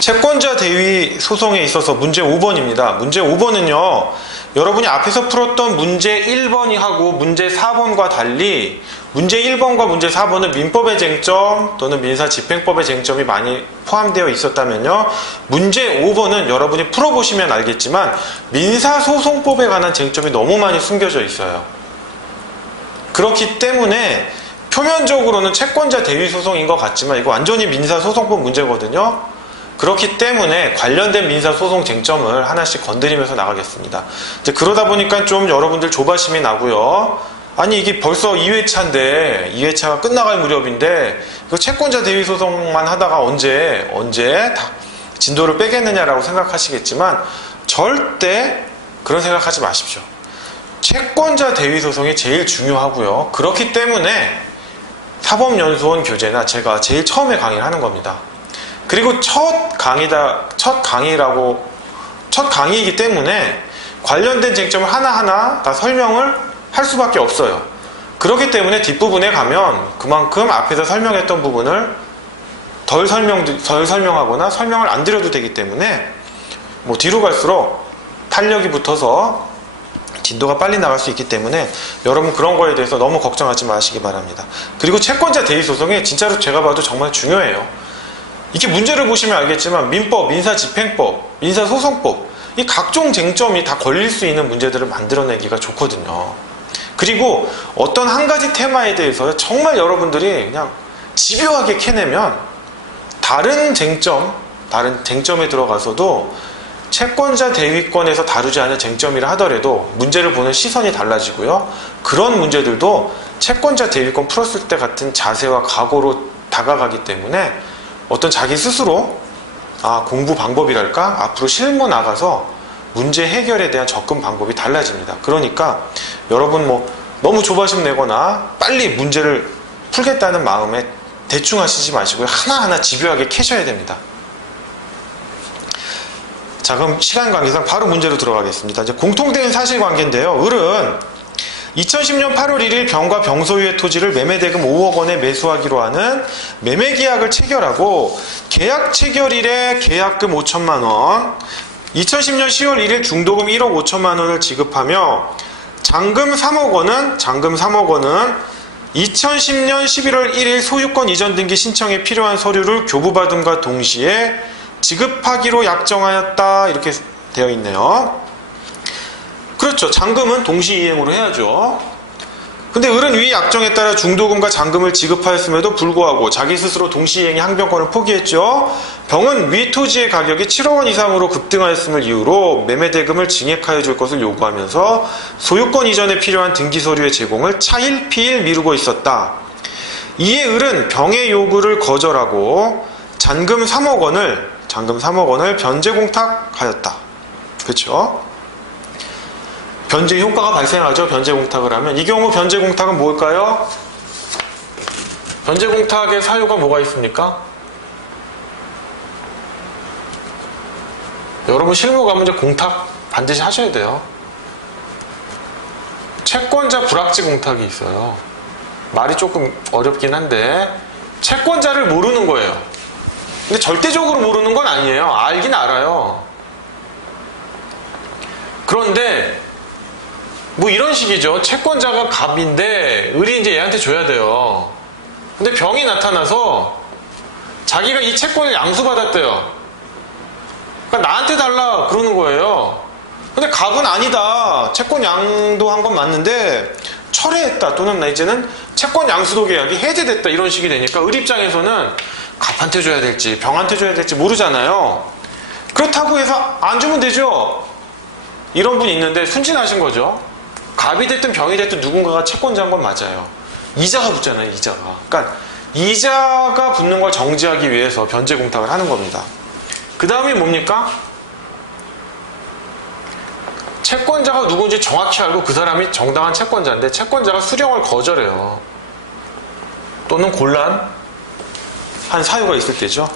채권자 대위 소송에 있어서 문제 5번입니다. 문제 5번은요, 여러분이 앞에서 풀었던 문제 1번이 하고 문제 4번과 달리 문제 1번과 문제 4번은 민법의 쟁점 또는 민사집행법의 쟁점이 많이 포함되어 있었다면요, 문제 5번은 여러분이 풀어보시면 알겠지만 민사소송법에 관한 쟁점이 너무 많이 숨겨져 있어요. 그렇기 때문에 표면적으로는 채권자 대위 소송인 것 같지만 이거 완전히 민사소송법 문제거든요. 그렇기 때문에 관련된 민사소송 쟁점을 하나씩 건드리면서 나가겠습니다. 이제 그러다 보니까 좀 여러분들 조바심이 나고요. 아니 이게 벌써 2회차인데 2회차가 끝나갈 무렵인데 이거 채권자 대위 소송만 하다가 언제 다 진도를 빼겠느냐라고 생각하시겠지만 절대 그런 생각하지 마십시오. 채권자 대위 소송이 제일 중요하고요. 그렇기 때문에 사법연수원 교재나 제가 제일 처음에 강의를 하는 겁니다. 그리고 첫 강의이기 때문에 관련된 쟁점을 하나하나 다 설명을 할 수밖에 없어요. 그렇기 때문에 뒷부분에 가면 그만큼 앞에서 설명했던 부분을 덜 설명하거나 설명을 안 드려도 되기 때문에 뭐 뒤로 갈수록 탄력이 붙어서 진도가 빨리 나갈 수 있기 때문에 여러분 그런 거에 대해서 너무 걱정하지 마시기 바랍니다. 그리고 채권자 대위 소송이 진짜로 제가 봐도 정말 중요해요. 이게 문제를 보시면 알겠지만 민법, 민사집행법, 민사소송법 이 각종 쟁점이 다 걸릴 수 있는 문제들을 만들어내기가 좋거든요. 그리고 어떤 한 가지 테마에 대해서 정말 여러분들이 그냥 집요하게 캐내면 다른 쟁점에 들어가서도 채권자 대위권에서 다루지 않은 쟁점이라 하더라도 문제를 보는 시선이 달라지고요. 그런 문제들도 채권자 대위권 풀었을 때 같은 자세와 각오로 다가가기 때문에 어떤 자기 스스로 공부 방법이랄까? 앞으로 실무 나가서 문제 해결에 대한 접근 방법이 달라집니다. 그러니까 여러분 너무 조바심 내거나 빨리 문제를 풀겠다는 마음에 대충 하시지 마시고요. 하나하나 집요하게 캐셔야 됩니다. 자, 그럼 시간 관계상 바로 문제로 들어가겠습니다. 이제 공통된 사실관계인데요. 을은 2010년 8월 1일 병과 병 소유의 토지를 매매대금 5억 원에 매수하기로 하는 매매계약을 체결하고 계약 체결일에 계약금 5천만 원, 2010년 10월 1일 중도금 1억 5천만 원을 지급하며 잔금 3억 원은 2010년 11월 1일 소유권 이전 등기 신청에 필요한 서류를 교부받음과 동시에 지급하기로 약정하였다. 이렇게 되어 있네요. 그렇죠. 잔금은 동시이행으로 해야죠. 근데 을은 위 약정에 따라 중도금과 잔금을 지급하였음에도 불구하고 자기 스스로 동시이행의 항변권을 포기했죠. 병은 위 토지의 가격이 7억 원 이상으로 급등하였음을 이유로 매매대금을 증액하여 줄 것을 요구하면서 소유권 이전에 필요한 등기서류의 제공을 차일 피일 미루고 있었다. 이에 을은 병의 요구를 거절하고 잔금 3억 원을 변제공탁하였다. 그렇죠? 변제 효과가 발생하죠. 변제공탁을 하면. 이 경우 변제공탁은 뭘까요? 변제공탁의 사유가 뭐가 있습니까? 여러분 실무 가면 이제 공탁 반드시 하셔야 돼요. 채권자 불합치 공탁이 있어요. 말이 조금 어렵긴 한데 채권자를 모르는 거예요. 근데 절대적으로 모르는 건 아니에요. 알긴 알아요. 그런데 이런 식이죠. 채권자가 갑인데 을이 이제 얘한테 줘야 돼요. 근데 병이 나타나서 자기가 이 채권을 양수받았대요. 그러니까 나한테 달라 그러는 거예요. 근데 갑은 아니다. 채권 양도한 건 맞는데 철회했다. 또는 이제는 채권 양수도 계약이 해제됐다. 이런 식이 되니까 을 입장에서는 갑한테 줘야 될지 병한테 줘야 될지 모르잖아요. 그렇다고 해서 안 주면 되죠. 이런 분이 있는데 순진하신 거죠. 갑이 됐든 병이 됐든 누군가가 채권자인 건 맞아요. 이자가 붙잖아요. 이자가. 그러니까 이자가 붙는 걸 정지하기 위해서 변제공탁을 하는 겁니다. 그 다음이 뭡니까? 채권자가 누군지 정확히 알고 그 사람이 정당한 채권자인데 채권자가 수령을 거절해요. 또는 곤란한 사유가 있을 때죠.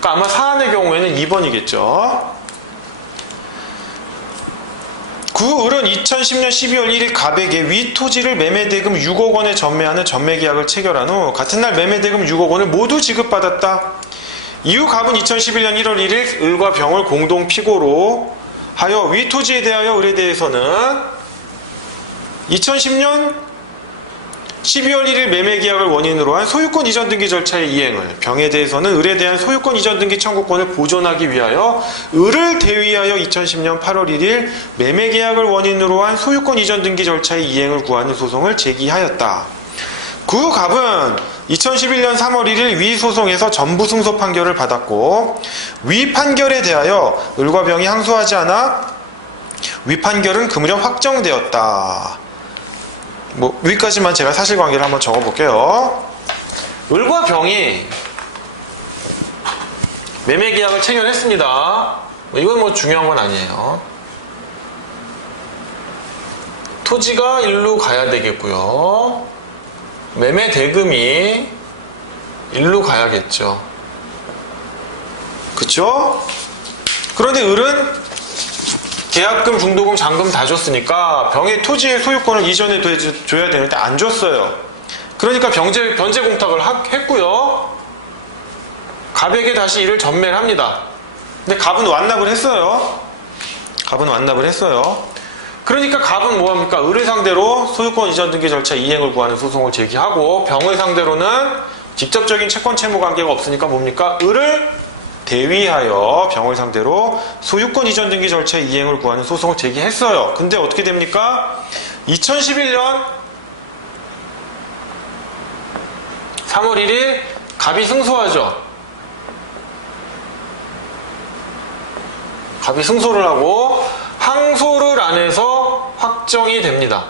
그러니까 아마 사안의 경우에는 2번이겠죠. 그 을은 2010년 12월 1일 갑에게 위 토지를 매매대금 6억 원에 전매하는 전매계약을 체결한 후 같은 날 매매대금 6억 원을 모두 지급받았다. 이후 갑은 2011년 1월 1일 을과 병을 공동 피고로 하여 위 토지에 대하여 을에 대해서는 2010년 12월 1일 매매계약을 원인으로 한 소유권 이전 등기 절차의 이행을, 병에 대해서는 을에 대한 소유권 이전 등기 청구권을 보존하기 위하여 을을 대위하여 2010년 8월 1일 매매계약을 원인으로 한 소유권 이전 등기 절차의 이행을 구하는 소송을 제기하였다. 그 후 갑은 2011년 3월 1일 위 소송에서 전부 승소 판결을 받았고, 위 판결에 대하여 을과 병이 항소하지 않아 위 판결은 그 무렵 확정되었다. 여기까지만 제가 사실관계를 한번 적어볼게요. 을과 병이 매매계약을 체결했습니다. 이건 중요한 건 아니에요. 토지가 일로 가야 되겠고요. 매매 대금이 일로 가야겠죠. 그쵸? 그런데 을은 계약금, 중도금, 잔금 다 줬으니까 병의 토지의 소유권을 이전해 줘야 되는데 안 줬어요. 그러니까 변제 공탁을 했고요. 갑에게 다시 이를 전매를 합니다. 근데 갑은 완납을 했어요. 그러니까 갑은 뭐합니까? 을을 상대로 소유권 이전 등기 절차 이행을 구하는 소송을 제기하고, 병을 상대로는 직접적인 채권 채무 관계가 없으니까 뭡니까? 을을 대위하여 병을 상대로 소유권 이전 등기 절차 이행을 구하는 소송을 제기했어요. 근데 어떻게 됩니까? 2011년 3월 1일 갑이 승소하죠. 갑이 승소를 하고 항소를 안 해서 확정이 됩니다.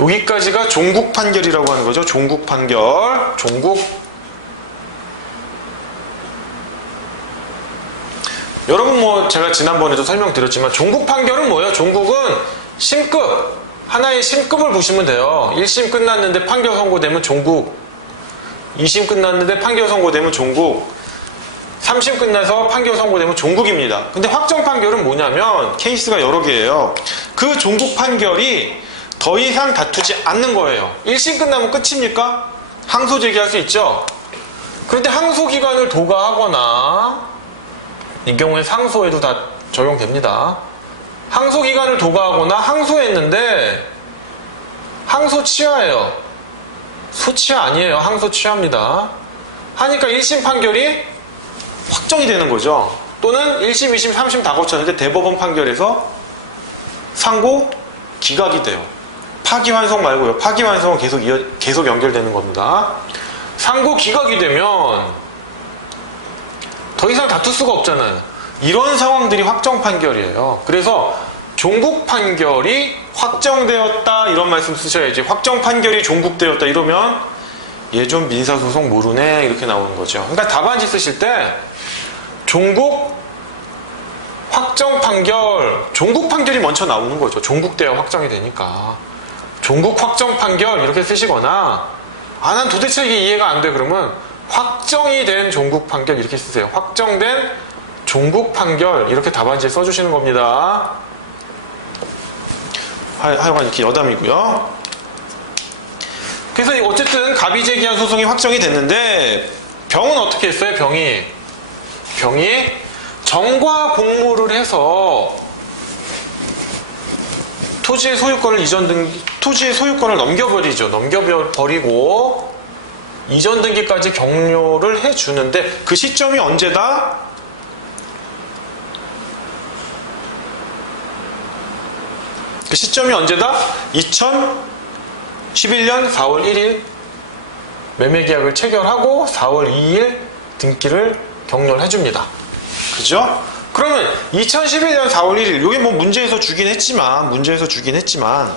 여기까지가 종국 판결이라고 하는 거죠. 종국 판결. 여러분 제가 지난번에도 설명드렸지만 종국 판결은 뭐예요? 종국은 심급, 하나의 심급을 보시면 돼요. 1심 끝났는데 판결 선고되면 종국, 2심 끝났는데 판결 선고되면 종국, 3심 끝나서 판결 선고되면 종국입니다. 근데 확정 판결은 뭐냐면 케이스가 여러 개예요. 그 종국 판결이 더 이상 다투지 않는 거예요. 1심 끝나면 끝입니까? 항소 제기할 수 있죠. 그런데 항소 기간을 도가하거나, 이 경우에 상소에도 다 적용됩니다. 항소 기간을 도가하거나 항소했는데 항소 취하예요. 소취하 아니에요. 항소 취하입니다. 하니까 1심 판결이 확정이 되는 거죠. 또는 1심, 2심, 3심 다 거쳤는데 대법원 판결에서 상고 기각이 돼요. 파기환송 말고요. 파기환송은 계속 연결되는 겁니다. 상고 기각이 되면 더 이상 다툴 수가 없잖아요. 이런 상황들이 확정 판결이에요. 그래서 종국 판결이 확정되었다 이런 말씀 쓰셔야지. 확정 판결이 종국되었다 이러면 얘 좀 민사소송 모르네 이렇게 나오는 거죠. 그러니까 답안지 쓰실 때 종국 확정 판결, 종국 판결이 먼저 나오는 거죠. 종국되어 확정이 되니까 종국 확정 판결 이렇게 쓰시거나, 난 도대체 이게 이해가 안 돼 그러면 확정이 된 종국 판결 이렇게 쓰세요. 확정된 종국 판결 이렇게 답안지에 써주시는 겁니다. 하여간 이렇게 여담이고요. 그래서 어쨌든 갑이 제기한 소송이 확정이 됐는데, 병은 어떻게 했어요? 병이 정과 공모를 해서 토지의 소유권을 넘겨버리고 이전 등기까지 격려를 해주는데, 그 시점이 언제다? 그 시점이 언제다? 2011년 4월 1일 매매계약을 체결하고 4월 2일 등기를 격려를 해줍니다. 그죠? 그러면 2011년 4월 1일, 이게 문제에서 주긴 했지만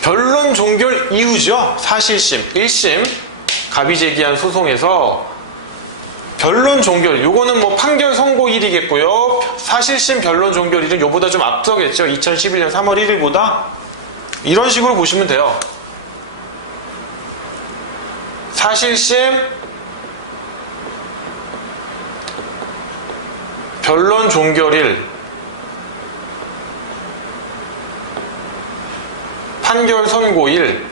변론 종결 이후죠. 사실심, 1심 갑이 제기한 소송에서 변론 종결, 요거는 판결 선고일이겠고요. 사실심 변론 종결일은 요보다 좀 앞서겠죠. 2011년 3월 1일보다. 이런 식으로 보시면 돼요. 사실심 변론 종결일, 판결 선고일,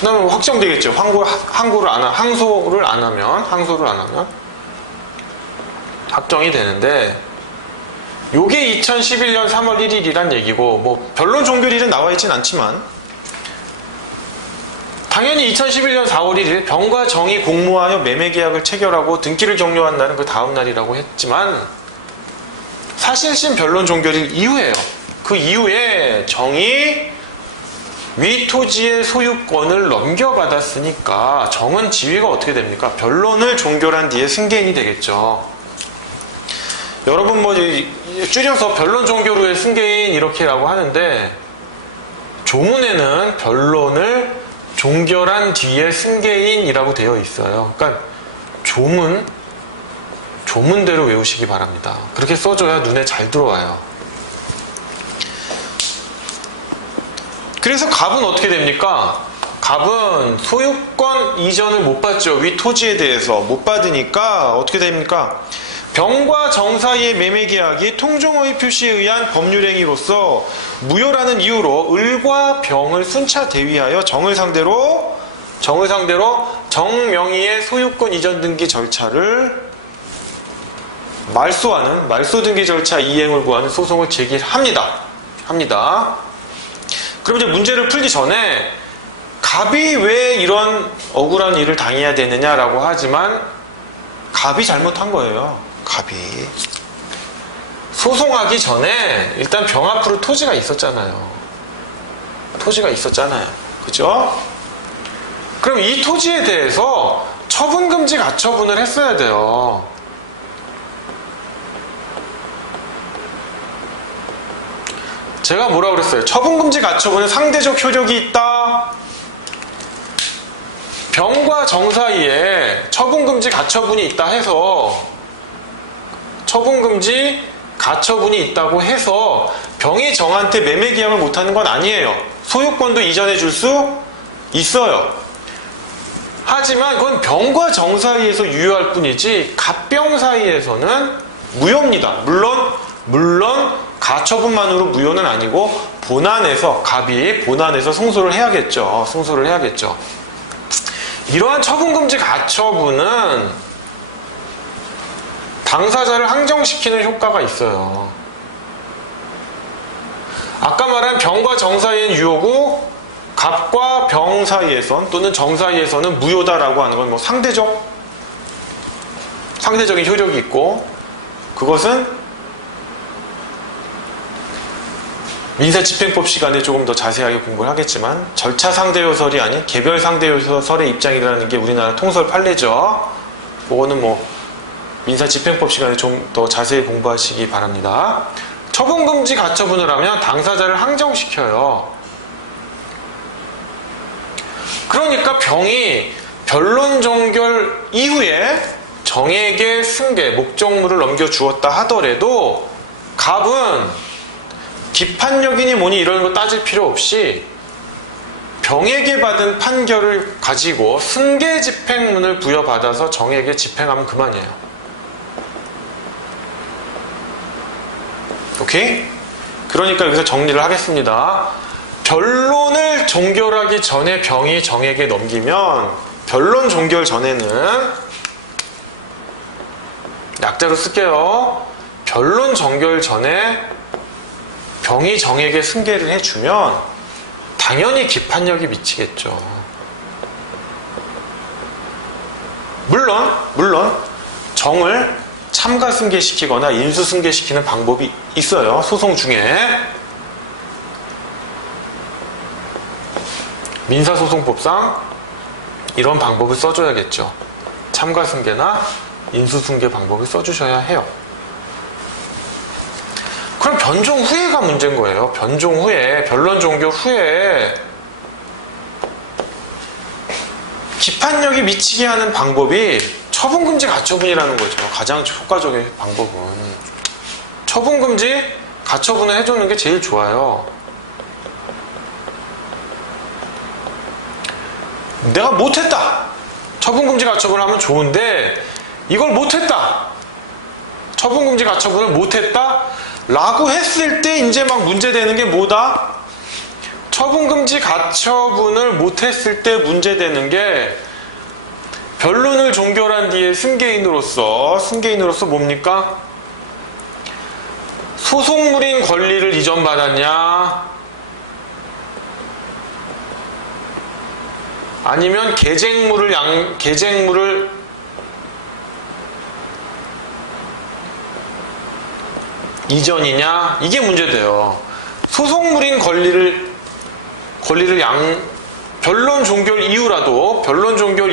그다음에 확정되겠죠. 항소를 안 하면 확정이 되는데, 요게 2011년 3월 1일이란 얘기고, 뭐 변론 종결일은 나와 있진 않지만 당연히 2011년 4월 1일 병과 정이 공모하여 매매계약을 체결하고 등기를 종료한 날은 그 다음 날이라고 했지만, 사실심 변론 종결일 이후에요. 그 이후에 정이 위 토지의 소유권을 넘겨받았으니까 정은 지위가 어떻게 됩니까? 변론을 종결한 뒤에 승계인이 되겠죠. 여러분 뭐 줄여서 변론 종결 후에 승계인 이렇게라고 하는데, 조문에는 변론을 종결한 뒤에 승계인이라고 되어 있어요. 그러니까 조문대로 외우시기 바랍니다. 그렇게 써줘야 눈에 잘 들어와요. 그래서 갑은 어떻게 됩니까? 갑은 소유권 이전을 못 받죠. 위 토지에 대해서 못 받으니까 어떻게 됩니까? 병과 정 사이의 매매계약이 통정허위 표시에 의한 법률행위로서 무효라는 이유로 을과 병을 순차 대위하여 정을 상대로 정명의의 소유권 이전 등기 절차를 말소하는 말소 등기 절차 이행을 구하는 소송을 제기합니다. 그럼 이제 문제를 풀기 전에 갑이 왜 이런 억울한 일을 당해야 되느냐라고 하지만, 갑이 잘못한 거예요. 갑이 소송하기 전에 일단 병 앞으로 토지가 있었잖아요. 그죠? 그럼 이 토지에 대해서 처분금지 가처분을 했어야 돼요. 제가 뭐라 그랬어요? 처분금지 가처분은 상대적 효력이 있다. 병과 정 사이에 처분금지 가처분이 있다 해서, 처분금지 가처분이 있다고 해서 병이 정한테 매매계약을 못하는 건 아니에요. 소유권도 이전해 줄 수 있어요. 하지만 그건 병과 정 사이에서 유효할 뿐이지 갑병 사이에서는 무효입니다. 물론 가처분만으로 무효는 아니고 갑이 본안에서 승소를 해야겠죠. 이러한 처분금지 가처분은 당사자를 항정시키는 효과가 있어요. 아까 말한 병과 정 사이엔 유효고 갑과 병 사이에선 또는 정 사이에서는 무효다라고 하는 건 뭐 상대적인 효력이 있고, 그것은 민사집행법 시간에 조금 더 자세하게 공부를 하겠지만, 절차 상대요설이 아닌 개별 상대요설의 입장이라는 게 우리나라 통설 판례죠. 그거는 뭐 민사집행법 시간에 좀 더 자세히 공부하시기 바랍니다. 처분금지 가처분을 하면 당사자를 항정시켜요. 그러니까 병이 변론 종결 이후에 정에게 승계, 목적물을 넘겨주었다 하더라도 갑은 기판력이니 뭐니 이런 거 따질 필요 없이 병에게 받은 판결을 가지고 승계 집행문을 부여받아서 정에게 집행하면 그만이에요. 오케이? 그러니까 여기서 정리를 하겠습니다. 변론을 종결하기 전에 병이 정에게 넘기면, 변론 종결 전에는 약자로 쓸게요. 변론 종결 전에 병이 정에게 승계를 해주면 당연히 기판력이 미치겠죠. 물론 정을 참가 승계시키거나 인수 승계시키는 방법이 있어요. 소송 중에. 민사소송법상 이런 방법을 써줘야겠죠. 참가 승계나 인수 승계 방법을 써주셔야 해요. 그럼 변종 후에가 문제인 거예요. 변종 후에, 변론 종결 후에 기판력이 미치게 하는 방법이 처분금지 가처분이라는 거죠. 가장 효과적인 방법은. 처분금지 가처분을 해주는 게 제일 좋아요. 내가 못했다. 처분금지 가처분을 하면 좋은데 이걸 못했다. 처분금지 가처분을 못했다. 라고 했을 때 이제 막 문제되는 게 뭐다? 처분금지 가처분을 못했을 때 문제되는 게 변론을 종결한 뒤에 승계인으로서 뭡니까? 소송물인 권리를 이전받았냐? 아니면 계쟁물을 이전이냐? 이게 문제돼요. 소송물인 권리를 변론 종결 이후라도 변론 종결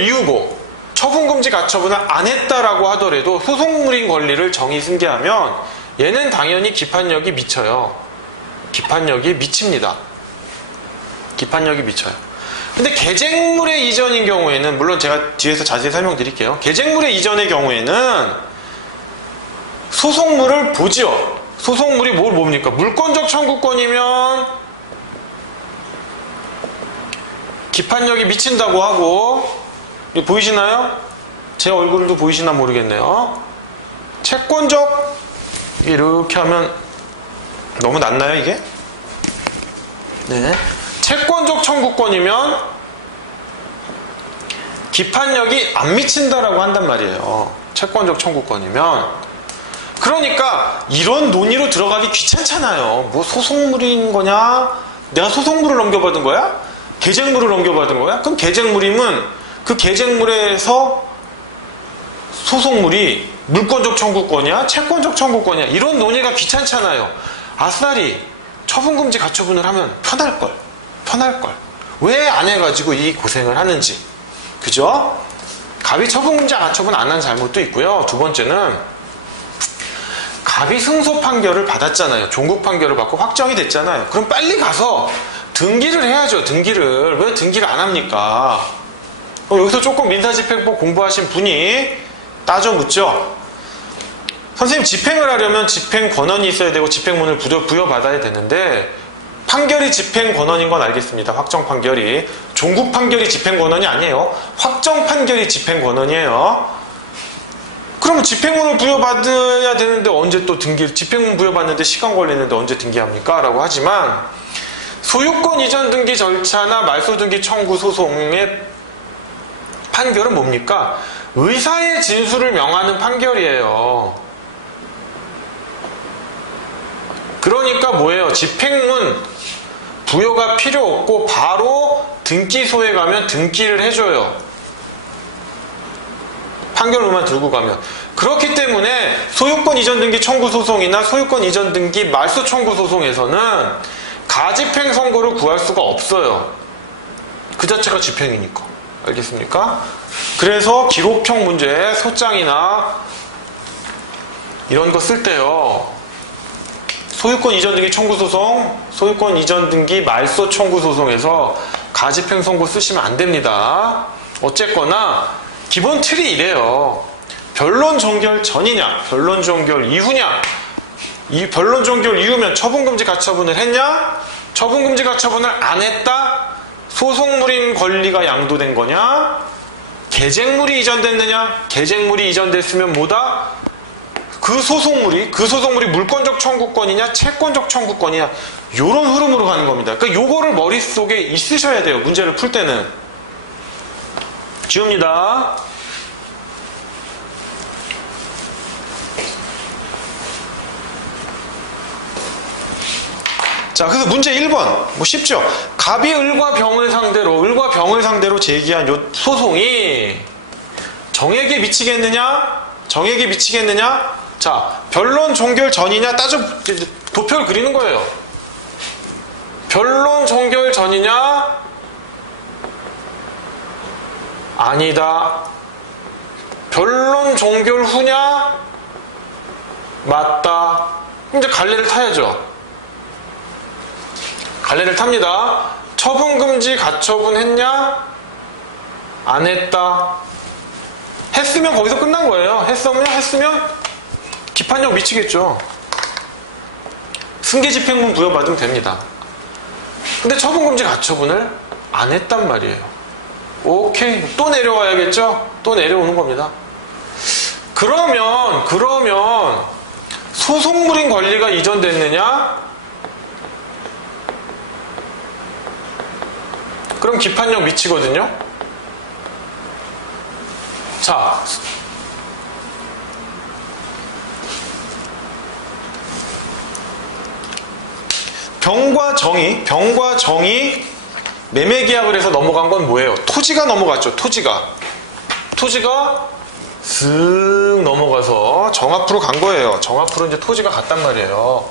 이후고 처분금지 가처분을 안 했다라고 하더라도 소송물인 권리를 정의 승계하면 얘는 당연히 기판력이 미쳐요. 기판력이 미칩니다. 기판력이 미쳐요. 근데 계쟁물의 이전인 경우에는, 물론 제가 뒤에서 자세히 설명드릴게요. 계쟁물의 이전의 경우에는 소송물을 보지요. 소송물이 뭡니까? 물권적 청구권이면 기판력이 미친다고 하고, 보이시나요? 제 얼굴도 보이시나 모르겠네요. 채권적, 이렇게 하면 너무 낮나요 이게? 네. 채권적 청구권이면 기판력이 안 미친다라고 한단 말이에요. 채권적 청구권이면. 그러니까 이런 논의로 들어가기 귀찮잖아요. 뭐 소송물인 거냐? 내가 소송물을 넘겨받은 거야? 계쟁물을 넘겨받은 거야? 그럼 계쟁물이면 그 계쟁물에서 소송물이 물권적 청구권이야? 채권적 청구권이야? 이런 논의가 귀찮잖아요. 아싸리 처분금지 가처분을 하면 편할걸. 왜 안 해가지고 이 고생을 하는지. 그죠? 갑이 처분금지 가처분 안 한 잘못도 있고요. 두 번째는 갑이 승소 판결을 받았잖아요. 종국 판결을 받고 확정이 됐잖아요. 그럼 빨리 가서 등기를 해야죠. 등기를. 왜 등기를 안 합니까? 여기서 조금 민사집행법 공부하신 분이 따져 묻죠. 선생님, 집행을 하려면 집행 권한이 있어야 되고 집행문을 부여받아야 되는데 판결이 집행 권한인 건 알겠습니다. 확정 판결이. 종국 판결이 집행 권한이 아니에요. 확정 판결이 집행 권한이에요. 그러면 집행문을 부여받아야 되는데 언제 또 집행문 부여받는데 시간 걸리는데 언제 등기합니까? 라고 하지만 소유권 이전 등기 절차나 말소 등기 청구 소송의 판결은 뭡니까? 의사의 진술을 명하는 판결이에요. 그러니까 뭐예요? 집행문 부여가 필요 없고 바로 등기소에 가면 등기를 해줘요. 판결문만 들고 가면. 그렇기 때문에 소유권 이전 등기 청구 소송이나 소유권 이전 등기 말소 청구 소송에서는 가집행 선고를 구할 수가 없어요. 그 자체가 집행이니까. 알겠습니까? 그래서 기록형 문제, 소장이나 이런 거 쓸 때요. 소유권 이전 등기 청구 소송, 소유권 이전 등기 말소 청구 소송에서 가집행 선고 쓰시면 안 됩니다. 어쨌거나 기본 틀이 이래요. 변론 종결 전이냐, 변론 종결 이후냐. 이 변론 종결 이후면 처분금지 가처분을 했냐, 처분금지 가처분을 안 했다, 소송물인 권리가 양도된 거냐, 계쟁물이 이전됐느냐, 계쟁물이 이전됐으면 뭐다? 그 소송물이 물권적 청구권이냐, 채권적 청구권이냐, 요런 흐름으로 가는 겁니다. 그러니까 요거를 머릿속에 있으셔야 돼요. 문제를 풀 때는. 지웁니다. 자, 그래서 문제 1번. 뭐 쉽죠? 갑이 을과 병을 상대로 제기한 요 소송이 정액에 미치겠느냐? 자, 변론 종결 전이냐? 도표를 그리는 거예요. 변론 종결 전이냐? 아니다. 변론 종결 후냐? 맞다. 이제 갈래를 타야죠. 갈래를 탑니다. 처분금지 가처분 했냐? 안 했다. 했으면 거기서 끝난 거예요. 했으면 기판력 미치겠죠. 승계집행문 부여받으면 됩니다. 근데 처분금지 가처분을 안 했단 말이에요. 오케이. 또 내려와야겠죠? 또 내려오는 겁니다. 그러면 소송물인 권리가 이전됐느냐? 그럼 기판력 미치거든요. 자, 병과 정이 매매 계약을 해서 넘어간 건 뭐예요? 토지가 넘어갔죠. 토지가 슥 넘어가서 정 앞으로 간 거예요. 정 앞으로 이제 토지가 갔단 말이에요.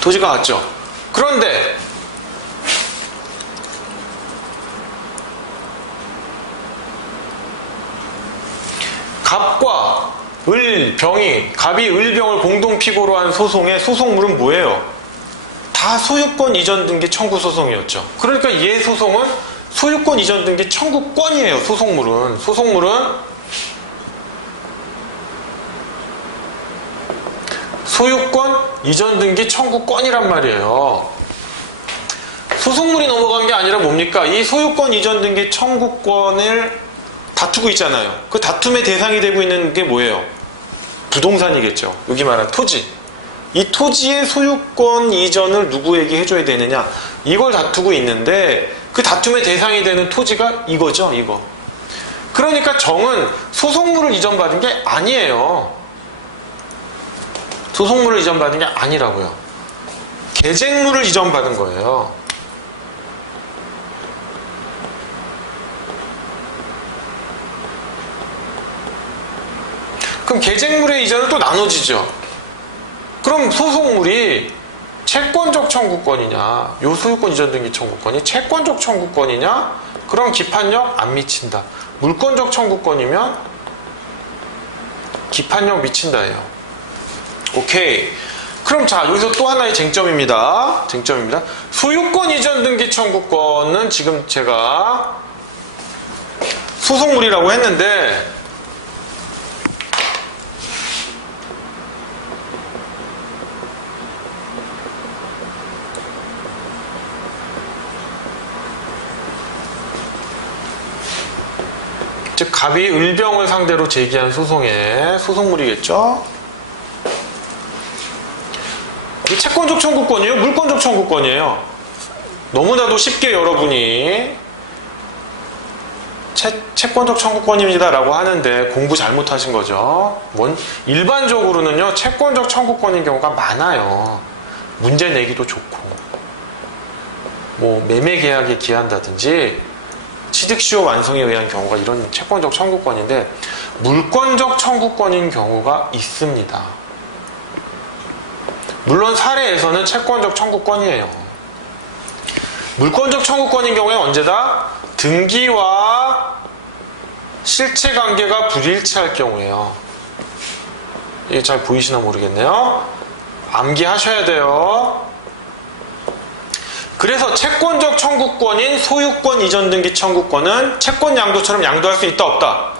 토지가 갔죠. 그런데 갑과 병이 갑이 을병을 공동 피고로 한 소송의 소송물은 뭐예요? 다 소유권 이전 등기 청구 소송이었죠. 그러니까 얘 소송은 소유권 이전 등기 청구권이에요. 소송물은 소유권 이전 등기 청구권이란 말이에요. 소송물이 넘어간 게 아니라 뭡니까? 이 소유권 이전 등기 청구권을 다투고 있잖아요. 그 다툼의 대상이 되고 있는 게 뭐예요? 부동산이겠죠. 여기 말한 토지. 이 토지의 소유권 이전을 누구에게 해줘야 되느냐, 이걸 다투고 있는데 그 다툼의 대상이 되는 토지가 이거죠. 이거. 그러니까 정은 소송물을 이전받은 게 아니에요. 소송물을 이전받은 게 아니라고요. 계쟁물을 이전받은 거예요. 그럼 계쟁물의 이전은 또 나눠지죠. 그럼 소송물이 채권적 청구권이냐, 요 소유권 이전 등기 청구권이 채권적 청구권이냐, 그럼 기판력 안 미친다. 물권적 청구권이면 기판력 미친다예요. 오케이. 그럼 자, 여기서 또 하나의 쟁점입니다. 소유권 이전 등기 청구권은 지금 제가 소송물이라고 했는데 즉 갑이 을병을 상대로 제기한 소송의 소송물이겠죠. 이게 채권적 청구권이에요? 물권적 청구권이에요? 너무나도 쉽게 여러분이 채권적 청구권입니다 라고 하는데 공부 잘못하신 거죠. 일반적으로는요, 채권적 청구권인 경우가 많아요. 문제 내기도 좋고, 뭐 매매 계약에 기한다든지 취득시효 완성에 의한 경우가 이런 채권적 청구권인데, 물권적 청구권인 경우가 있습니다. 물론 사례에서는 채권적 청구권이에요. 물권적 청구권인 경우에 언제다? 등기와 실체관계가 불일치할 경우에요. 이게 잘 보이시나 모르겠네요. 암기하셔야 돼요. 그래서 채권적 청구권인 소유권 이전 등기 청구권은 채권 양도처럼 양도할 수 있다 없다?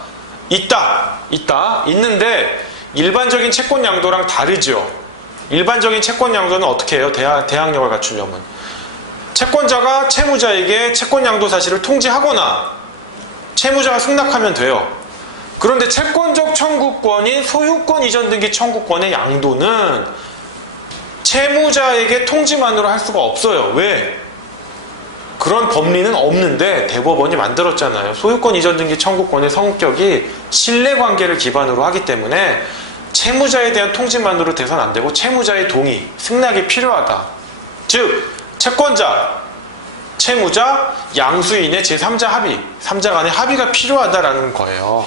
있는데 일반적인 채권 양도랑 다르죠. 일반적인 채권 양도는 어떻게 해요? 대항력을 갖추려면 채권자가 채무자에게 채권 양도 사실을 통지하거나 채무자가 승낙하면 돼요. 그런데 채권적 청구권인 소유권 이전 등기 청구권의 양도는 채무자에게 통지만으로 할 수가 없어요. 왜? 그런 법리는 없는데 대법원이 만들었잖아요. 소유권 이전 등기 청구권의 성격이 신뢰관계를 기반으로 하기 때문에 채무자에 대한 통지만으로 돼서는 안 되고 채무자의 동의, 승낙이 필요하다. 즉 채권자, 채무자, 양수인의 제3자 합의, 3자 간의 합의가 필요하다라는 거예요.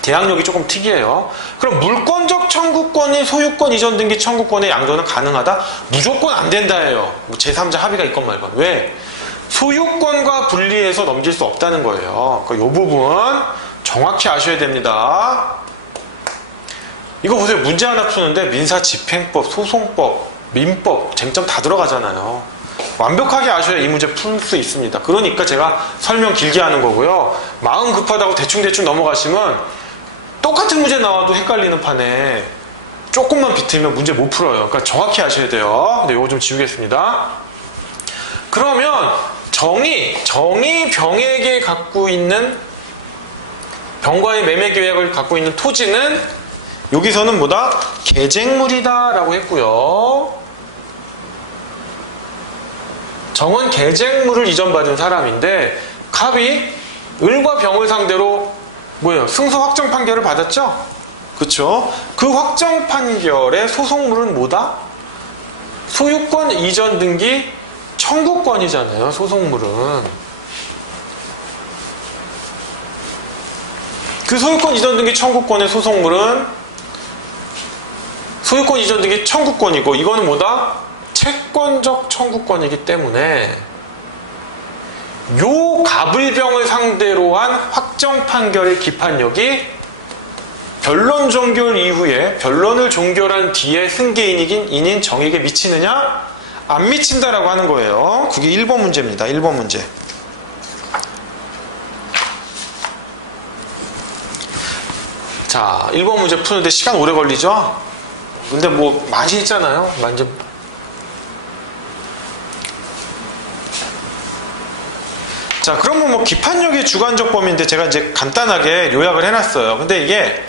대항력이 조금 특이해요. 그럼 물권적 청구권의 소유권 이전 등기 청구권의 양도는 가능하다? 무조건 안 된다예요. 뭐 제3자 합의가 있건 말건. 왜? 소유권과 분리해서 넘길 수 없다는 거예요. 그러니까 이 부분 정확히 아셔야 됩니다. 이거 보세요. 문제 하나 푸는데 민사집행법, 소송법, 민법, 쟁점 다 들어가잖아요. 완벽하게 아셔야 이 문제 풀 수 있습니다. 그러니까 제가 설명 길게 하는 거고요. 마음 급하다고 대충 넘어가시면 똑같은 문제 나와도 헷갈리는 판에 조금만 비틀면 문제 못 풀어요. 그러니까 정확히 아셔야 돼요. 근데 이거 좀 지우겠습니다. 그러면 정이 병에게 갖고 있는, 병과의 매매 계약을 갖고 있는 토지는 여기서는 뭐다? 계쟁물이다 라고 했고요. 정은 계쟁물을 이전받은 사람인데 갑이 을과 병을 상대로 뭐예요? 승소 확정 판결을 받았죠? 그쵸? 그 확정 판결의 소송물은 뭐다? 소유권 이전 등기 청구권이잖아요. 소송물은. 그 소유권 이전 등기 청구권의 소송물은 소유권 이전 등기 청구권이고 이거는 뭐다? 채권적 청구권이기 때문에 요 갑을병을 상대로 한 확정 판결의 기판력이 변론 종결 이후에 변론을 종결한 뒤에 승계인인 정에게 미치느냐? 안 미친다라고 하는 거예요. 그게 1번 문제입니다. 1번 문제. 자, 1번 문제 푸는데 시간 오래 걸리죠? 근데 뭐 많이 했잖아요. 완전. 자, 그러면 뭐 기판력의 주관적 범위인데 제가 이제 간단하게 요약을 해놨어요. 근데 이게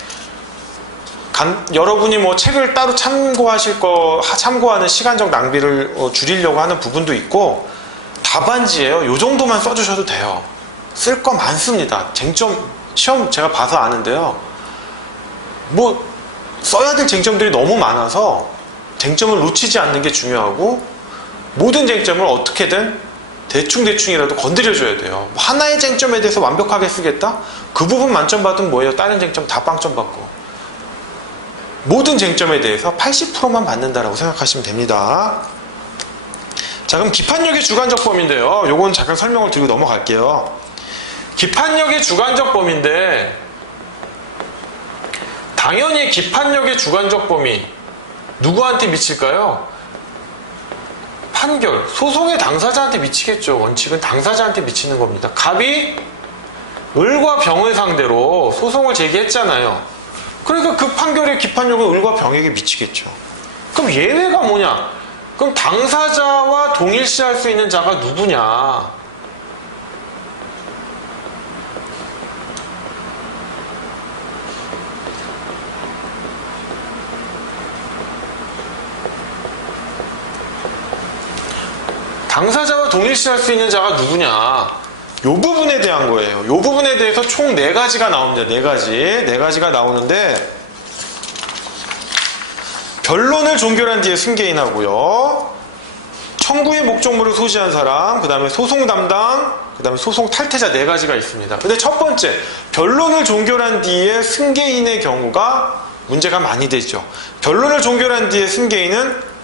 여러분이 뭐 책을 따로 참고하는 시간적 낭비를 줄이려고 하는 부분도 있고 답안지예요. 요 정도만 써주셔도 돼요. 쓸 거 많습니다. 쟁점 시험 제가 봐서 아는데요. 뭐 써야 될 쟁점들이 너무 많아서 쟁점을 놓치지 않는 게 중요하고 모든 쟁점을 어떻게든 대충이라도 건드려줘야 돼요. 하나의 쟁점에 대해서 완벽하게 쓰겠다? 그 부분 만점 받으면 뭐예요? 다른 쟁점 다 빵점 받고. 모든 쟁점에 대해서 80%만 받는다라고 생각하시면 됩니다. 자, 그럼 기판력의 주관적 범위인데요. 요건 잠깐 설명을 드리고 넘어갈게요. 기판력의 주관적 범위인데 당연히 기판력의 주관적 범위 누구한테 미칠까요? 판결, 소송의 당사자한테 미치겠죠. 원칙은 당사자한테 미치는 겁니다. 갑이 을과 병을 상대로 소송을 제기했잖아요. 그러니까 그 판결의 기판력은 을과 병에게 미치겠죠. 그럼 예외가 뭐냐? 그럼 당사자와 동일시할 수 있는 자가 누구냐? 당사자와 동일시할 수 있는 자가 누구냐? 요 부분에 대한 거예요. 요 부분에 대해서 총 4가지가 나옵니다. 4가지가 나오는데 변론을 종결한 뒤에 승계인하고요. 청구의 목적물을 소지한 사람, 그 다음에 소송 담당, 그 다음에 소송 탈퇴자 4가지가 있습니다. 근데 첫 번째, 변론을 종결한 뒤에 승계인의 경우가 문제가 많이 되죠. 변론을 종결한 뒤에 승계인은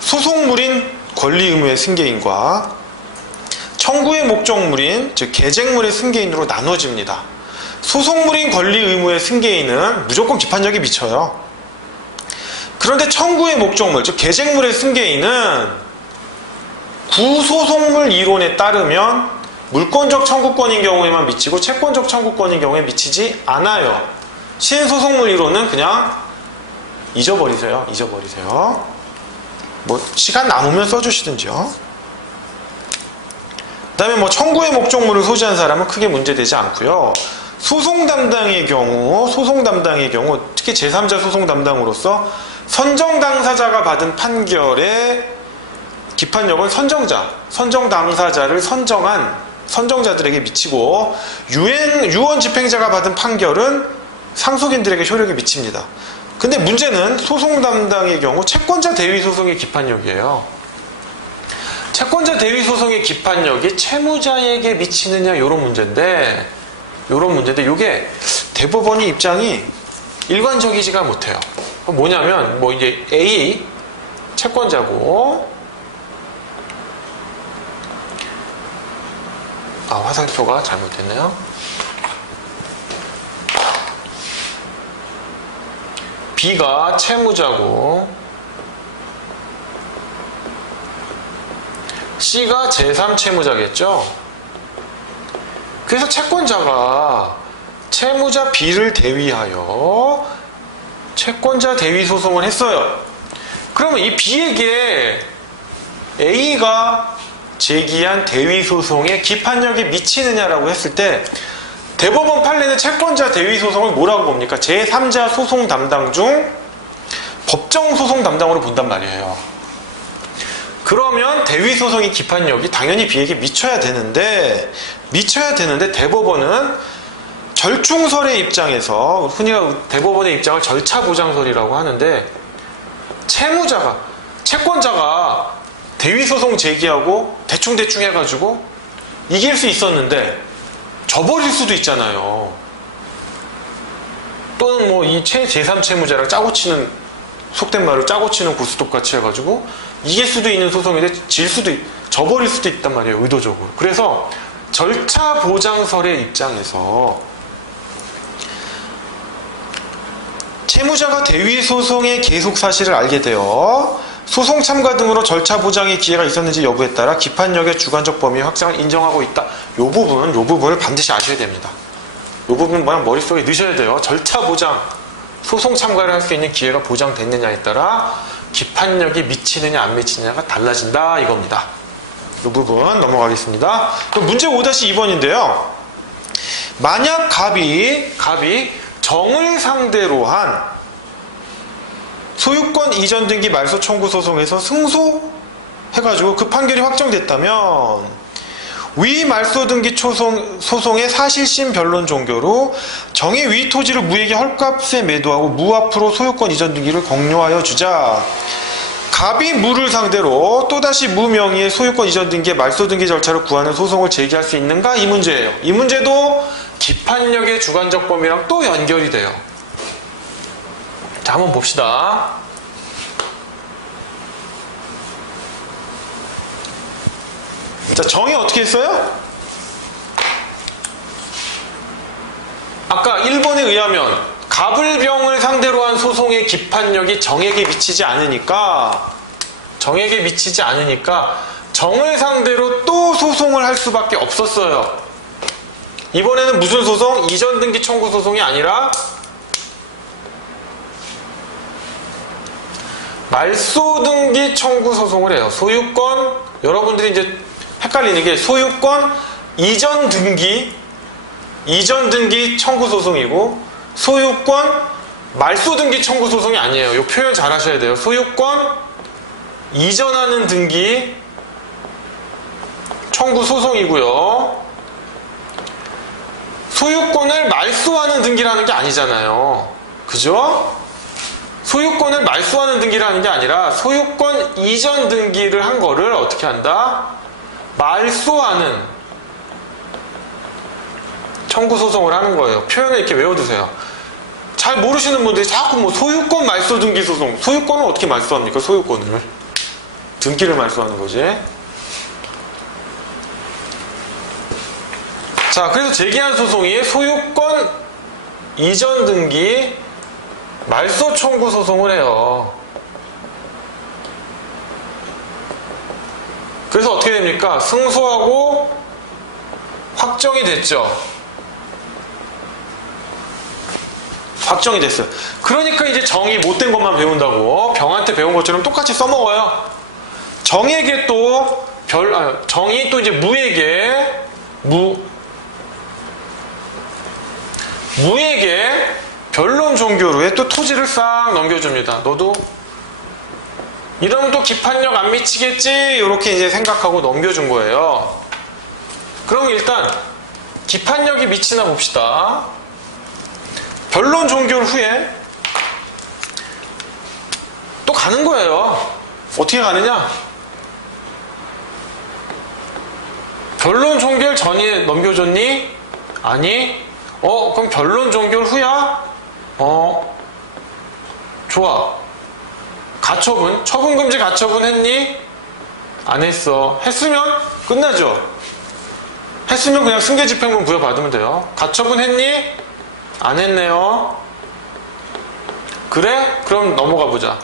소송물인 권리 의무의 승계인과 청구의 목적물인 즉 계쟁물의 승계인으로 나눠집니다. 소송물인 권리 의무의 승계인은 무조건 기판력이 미쳐요. 그런데 청구의 목적물 즉 계쟁물의 승계인은 구소송물 이론에 따르면 물권적 청구권인 경우에만 미치고 채권적 청구권인 경우에 미치지 않아요. 신소송물 이론은 그냥 잊어버리세요. 뭐 시간 남으면 써주시든지요. 그 다음에 뭐 청구의 목적물을 소지한 사람은 크게 문제되지 않고요. 소송 담당의 경우 특히 제3자 소송 담당으로서 선정 당사자가 받은 판결의 기판력은 선정 당사자를 선정한 선정자들에게 미치고 유언 집행자가 받은 판결은 상속인들에게 효력이 미칩니다. 근데 문제는 소송 담당의 경우 채권자 대위 소송의 기판력이에요. 채권자 대위 소송의 기판력이 채무자에게 미치느냐 요런 문제인데 요게 대법원의 입장이 일관적이지가 못해요. 뭐냐면 뭐 이제 A 채권자고 화살표가 잘못됐네요. B가 채무자고 C가 제3채무자겠죠. 그래서 채권자가 채무자 B를 대위하여 채권자 대위 소송을 했어요. 그러면 이 B에게 A가 제기한 대위 소송의 기판력이 미치느냐라고 했을 때 대법원 판례는 채권자 대위 소송을 뭐라고 봅니까? 제3자 소송 담당 중 법정 소송 담당으로 본단 말이에요. 그러면 대위 소송의 기판력이 당연히 B에게 미쳐야 되는데 대법원은 절충설의 입장에서, 흔히 대법원의 입장을 절차보장설이라고 하는데, 채권자가 대위 소송 제기하고 대충 해가지고 이길 수 있었는데 져버릴 수도 있잖아요. 또는 뭐 이 제3채무자랑 속된 말로 짜고 치는 고스톱 같이 해가지고 이길 수도 있는 소송인데 져버릴 수도 있단 말이에요, 의도적으로. 그래서 절차보장설의 입장에서 채무자가 대위 소송의 계속 사실을 알게 되어 소송 참가 등으로 절차 보장의 기회가 있었는지 여부에 따라 기판력의 주관적 범위 확장을 인정하고 있다. 요 부분을 반드시 아셔야 됩니다. 요 부분 머릿속에 넣으셔야 돼요. 절차 보장, 소송 참가를 할 수 있는 기회가 보장됐느냐에 따라 기판력이 미치느냐 안 미치느냐가 달라진다 이겁니다. 이 부분 넘어가겠습니다. 그럼 문제 5-2번인데요. 만약 갑이 정을 상대로 한 소유권 이전 등기 말소 청구 소송에서 승소해가지고 그 판결이 확정됐다면 위 말소 등기 소송의 사실심 변론 종교로 정의 위 토지를 무에게 헐값에 매도하고 무 앞으로 소유권 이전 등기를 공료하여 주자. 갑이 무를 상대로 또다시 무 명의의 소유권 이전 등기의 말소 등기 절차를 구하는 소송을 제기할 수 있는가? 이 문제예요. 이 문제도 기판력의 주관적 범위랑 또 연결이 돼요. 자, 한번 봅시다. 자, 정의 어떻게 했어요? 아까 1번에 의하면 갑을병을 상대로 한 소송의 기판력이 정에게 미치지 않으니까 정을 상대로 또 소송을 할 수밖에 없었어요. 이번에는 무슨 소송? 이전 등기 청구 소송이 아니라 말소 등기 청구 소송을 해요. 소유권, 여러분들이 이제 헷갈리는 게 소유권 이전 등기 청구 소송이고 소유권 말소 등기 청구 소송이 아니에요. 이 표현 잘 하셔야 돼요. 소유권 이전하는 등기 청구 소송이고요. 소유권을 말소하는 등기라는 게 아니잖아요. 그죠? 소유권을 말소하는 등기를 하는 게 아니라 소유권 이전 등기를 한 거를 어떻게 한다? 말소하는 청구 소송을 하는 거예요. 표현을 이렇게 외워두세요. 잘 모르시는 분들이 자꾸 뭐 소유권 말소 등기 소송, 소유권을 어떻게 말소합니까? 소유권을 등기를 말소하는 거지. 자, 그래서 제기한 소송이 소유권 이전 등기 말소 청구 소송을 해요. 그래서 어떻게 됩니까? 승소하고 확정이 됐죠. 확정이 됐어요. 그러니까 이제 정이 못된 것만 배운다고 병한테 배운 것처럼 똑같이 써먹어요. 정에게 또 정이 또 이제 무에게 변론 종교로에 또 토지를 싹 넘겨줍니다. 너도 이러면 또 기판력 안 미치겠지? 이렇게 이제 생각하고 넘겨준 거예요. 그럼 일단 기판력이 미치나 봅시다. 변론 종결 후에 또 가는 거예요. 어떻게 가느냐? 변론 종결 전에 넘겨줬니? 아니. 그럼 변론 종결 후야? 좋아. 가처분, 처분금지 가처분 했니? 안 했어. 했으면 끝나죠. 했으면 그냥 승계집행문 부여받으면 돼요. 가처분 했니? 안 했네요. 그래? 그럼 넘어가 보자.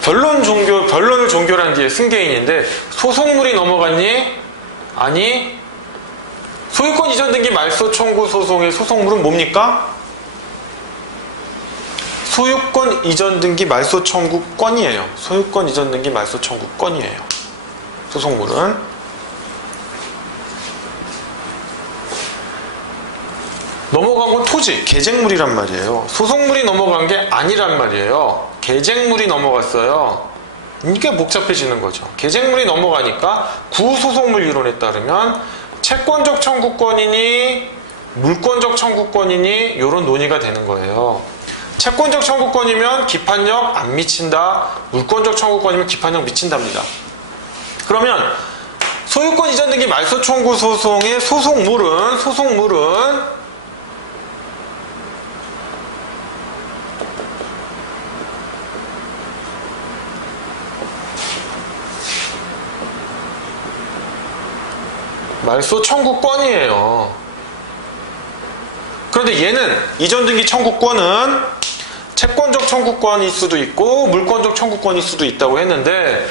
변론을 종결한 뒤에 승계인인데 소송물이 넘어갔니? 아니. 소유권 이전 등기 말소 청구 소송의 소송물은 뭡니까? 소유권 이전 등기 말소 청구권이에요. 소유권 이전 등기 말소 청구권이에요. 소송물은. 넘어간 건 토지, 계쟁물이란 말이에요. 소속물이 넘어간 게 아니란 말이에요. 계쟁물이 넘어갔어요. 이게 복잡해지는 거죠. 계쟁물이 넘어가니까 구소속물 이론에 따르면 채권적 청구권이니 물권적 청구권이니 이런 논의가 되는 거예요. 채권적 청구권이면 기판력 안 미친다. 물권적 청구권이면 기판력 미친답니다. 그러면 소유권 이전 등기 말소 청구 소송의 소속물은 말소 청구권이에요. 그런데 얘는 이전 등기 청구권은 채권적 청구권일 수도 있고 물권적 청구권일 수도 있다고 했는데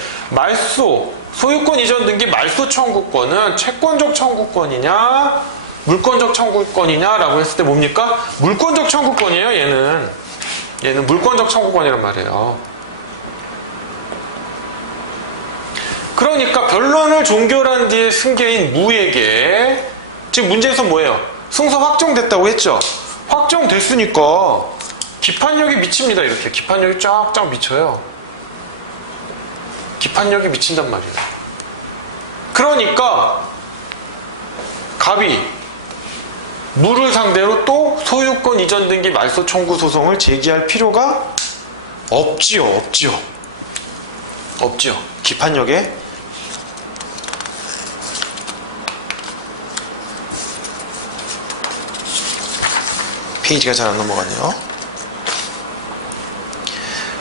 소유권 이전 등기 말소 청구권은 채권적 청구권이냐 물권적 청구권이냐라고 했을 때 뭡니까? 물권적 청구권이에요. 얘는 물권적 청구권이란 말이에요. 그러니까 변론을 종결한 뒤에 승계인 무에게 지금 문제에서 뭐예요? 승소 확정됐다고 했죠? 확정됐으니까 기판력이 미칩니다. 이렇게 기판력이 쫙쫙 미쳐요. 기판력이 미친단 말이에요. 그러니까 갑이 무를 상대로 또 소유권 이전 등기 말소 청구 소송을 제기할 필요가 없지요. 기판력에 페이지가 잘 안 넘어가네요.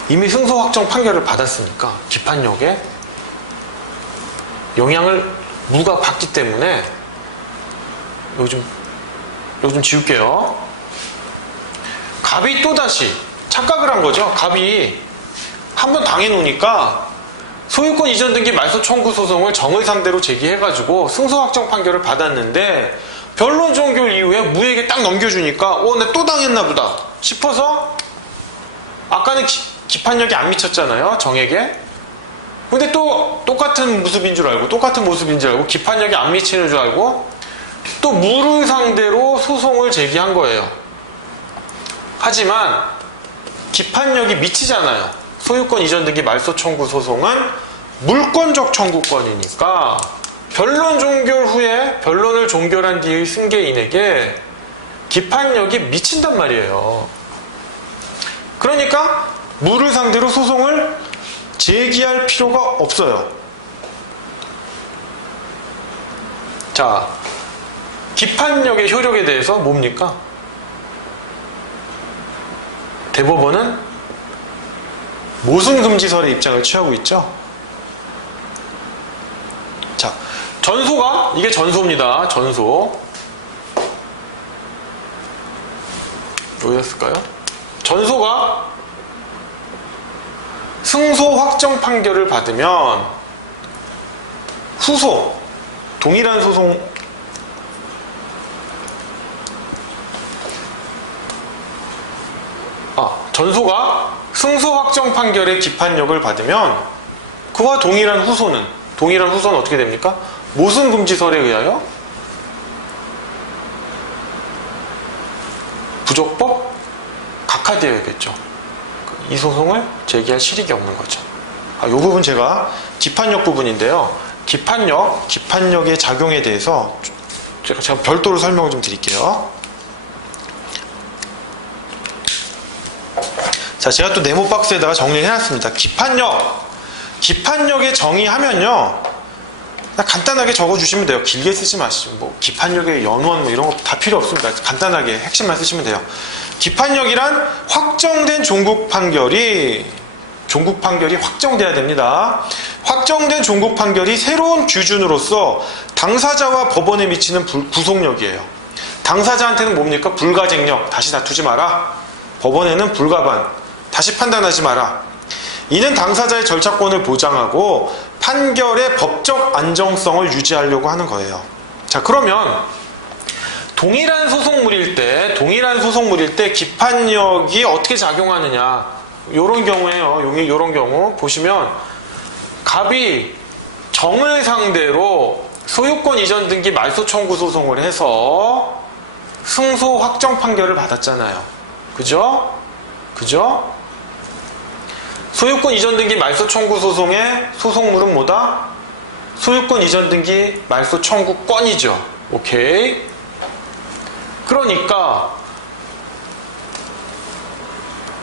이미 승소 확정 판결을 받았으니까 기판력에 영향을 무가 받기 때문에 요즘 지울게요. 갑이 또다시 착각을 한 거죠. 갑이 한번 당해놓으니까 소유권 이전 등기 말소 청구 소송을 정의 상대로 제기해가지고 승소 확정 판결을 받았는데 변론 종결 이후에 무에게 딱 넘겨주니까 나 또 당했나 보다 싶어서 아까는 기판력이 안 미쳤잖아요. 정에게. 근데 또 똑같은 모습인 줄 알고 기판력이 안 미치는 줄 알고 또 무를 상대로 소송을 제기한 거예요. 하지만 기판력이 미치잖아요. 소유권 이전 등기 말소 청구 소송은 물권적 청구권이니까 변론 종결 후에 변론을 종결한 뒤의 승계인에게 기판력이 미친단 말이에요. 그러니까 무를 상대로 소송을 제기할 필요가 없어요. 자, 기판력의 효력에 대해서 뭡니까? 대법원은 모순금지설의 입장을 취하고 있죠. 자, 전소가 이게 전소입니다. 전소 뭐였을까요? 전소가 승소 확정 판결을 받으면 후소 동일한 소송 전소가 승소 확정 판결의 기판력을 받으면 그와 동일한 후소는 어떻게 됩니까? 모순금지설에 의하여 부적법 각하되어야겠죠. 이 소송을 제기할 실익이 없는 거죠. 이 부분 제가 기판력 부분인데요. 기판력의 작용에 대해서 제가 별도로 설명을 좀 드릴게요. 자, 제가 또 네모 박스에다가 정리를 해놨습니다. 기판력의 정의하면요, 간단하게 적어주시면 돼요. 길게 쓰지 마시고 기판력의 연원 이런 거 다 필요 없습니다. 간단하게 핵심만 쓰시면 돼요. 기판력이란 확정된 종국 판결이 확정돼야 됩니다. 확정된 종국 판결이 새로운 기준으로서 당사자와 법원에 미치는 구속력이에요. 당사자한테는 뭡니까? 불가쟁력, 다시 다투지 마라. 법원에는 불가반, 다시 판단하지 마라. 이는 당사자의 절차권을 보장하고 판결의 법적 안정성을 유지하려고 하는 거예요. 자, 그러면 동일한 소송물일 때 기판력이 어떻게 작용하느냐, 요런 경우에요. 요런 경우 보시면 갑이 정을 상대로 소유권 이전 등기 말소 청구 소송을 해서 승소 확정 판결을 받았잖아요. 그죠? 그죠? 소유권 이전 등기 말소 청구 소송의 소송물은 뭐다? 소유권 이전 등기 말소 청구권이죠. 오케이. 그러니까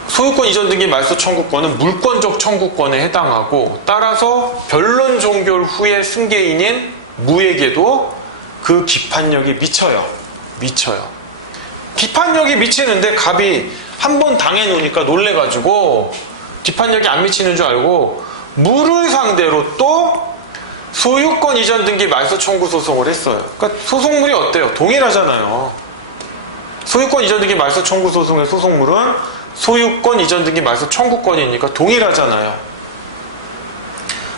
소유권 이전 등기 말소 청구권은 물권적 청구권에 해당하고, 따라서 변론 종결 후에 승계인인 무에게도 그 기판력이 미쳐요. 기판력이 미치는데 갑이 한 번 당해놓으니까 놀래가지고 기판력이 안 미치는 줄 알고 무를 상대로 또 소유권 이전 등기 말소 청구 소송을 했어요. 그러니까 소송물이 어때요? 동일하잖아요. 소유권 이전 등기 말소 청구 소송의 소송물은 소유권 이전 등기 말소 청구권이니까 동일하잖아요.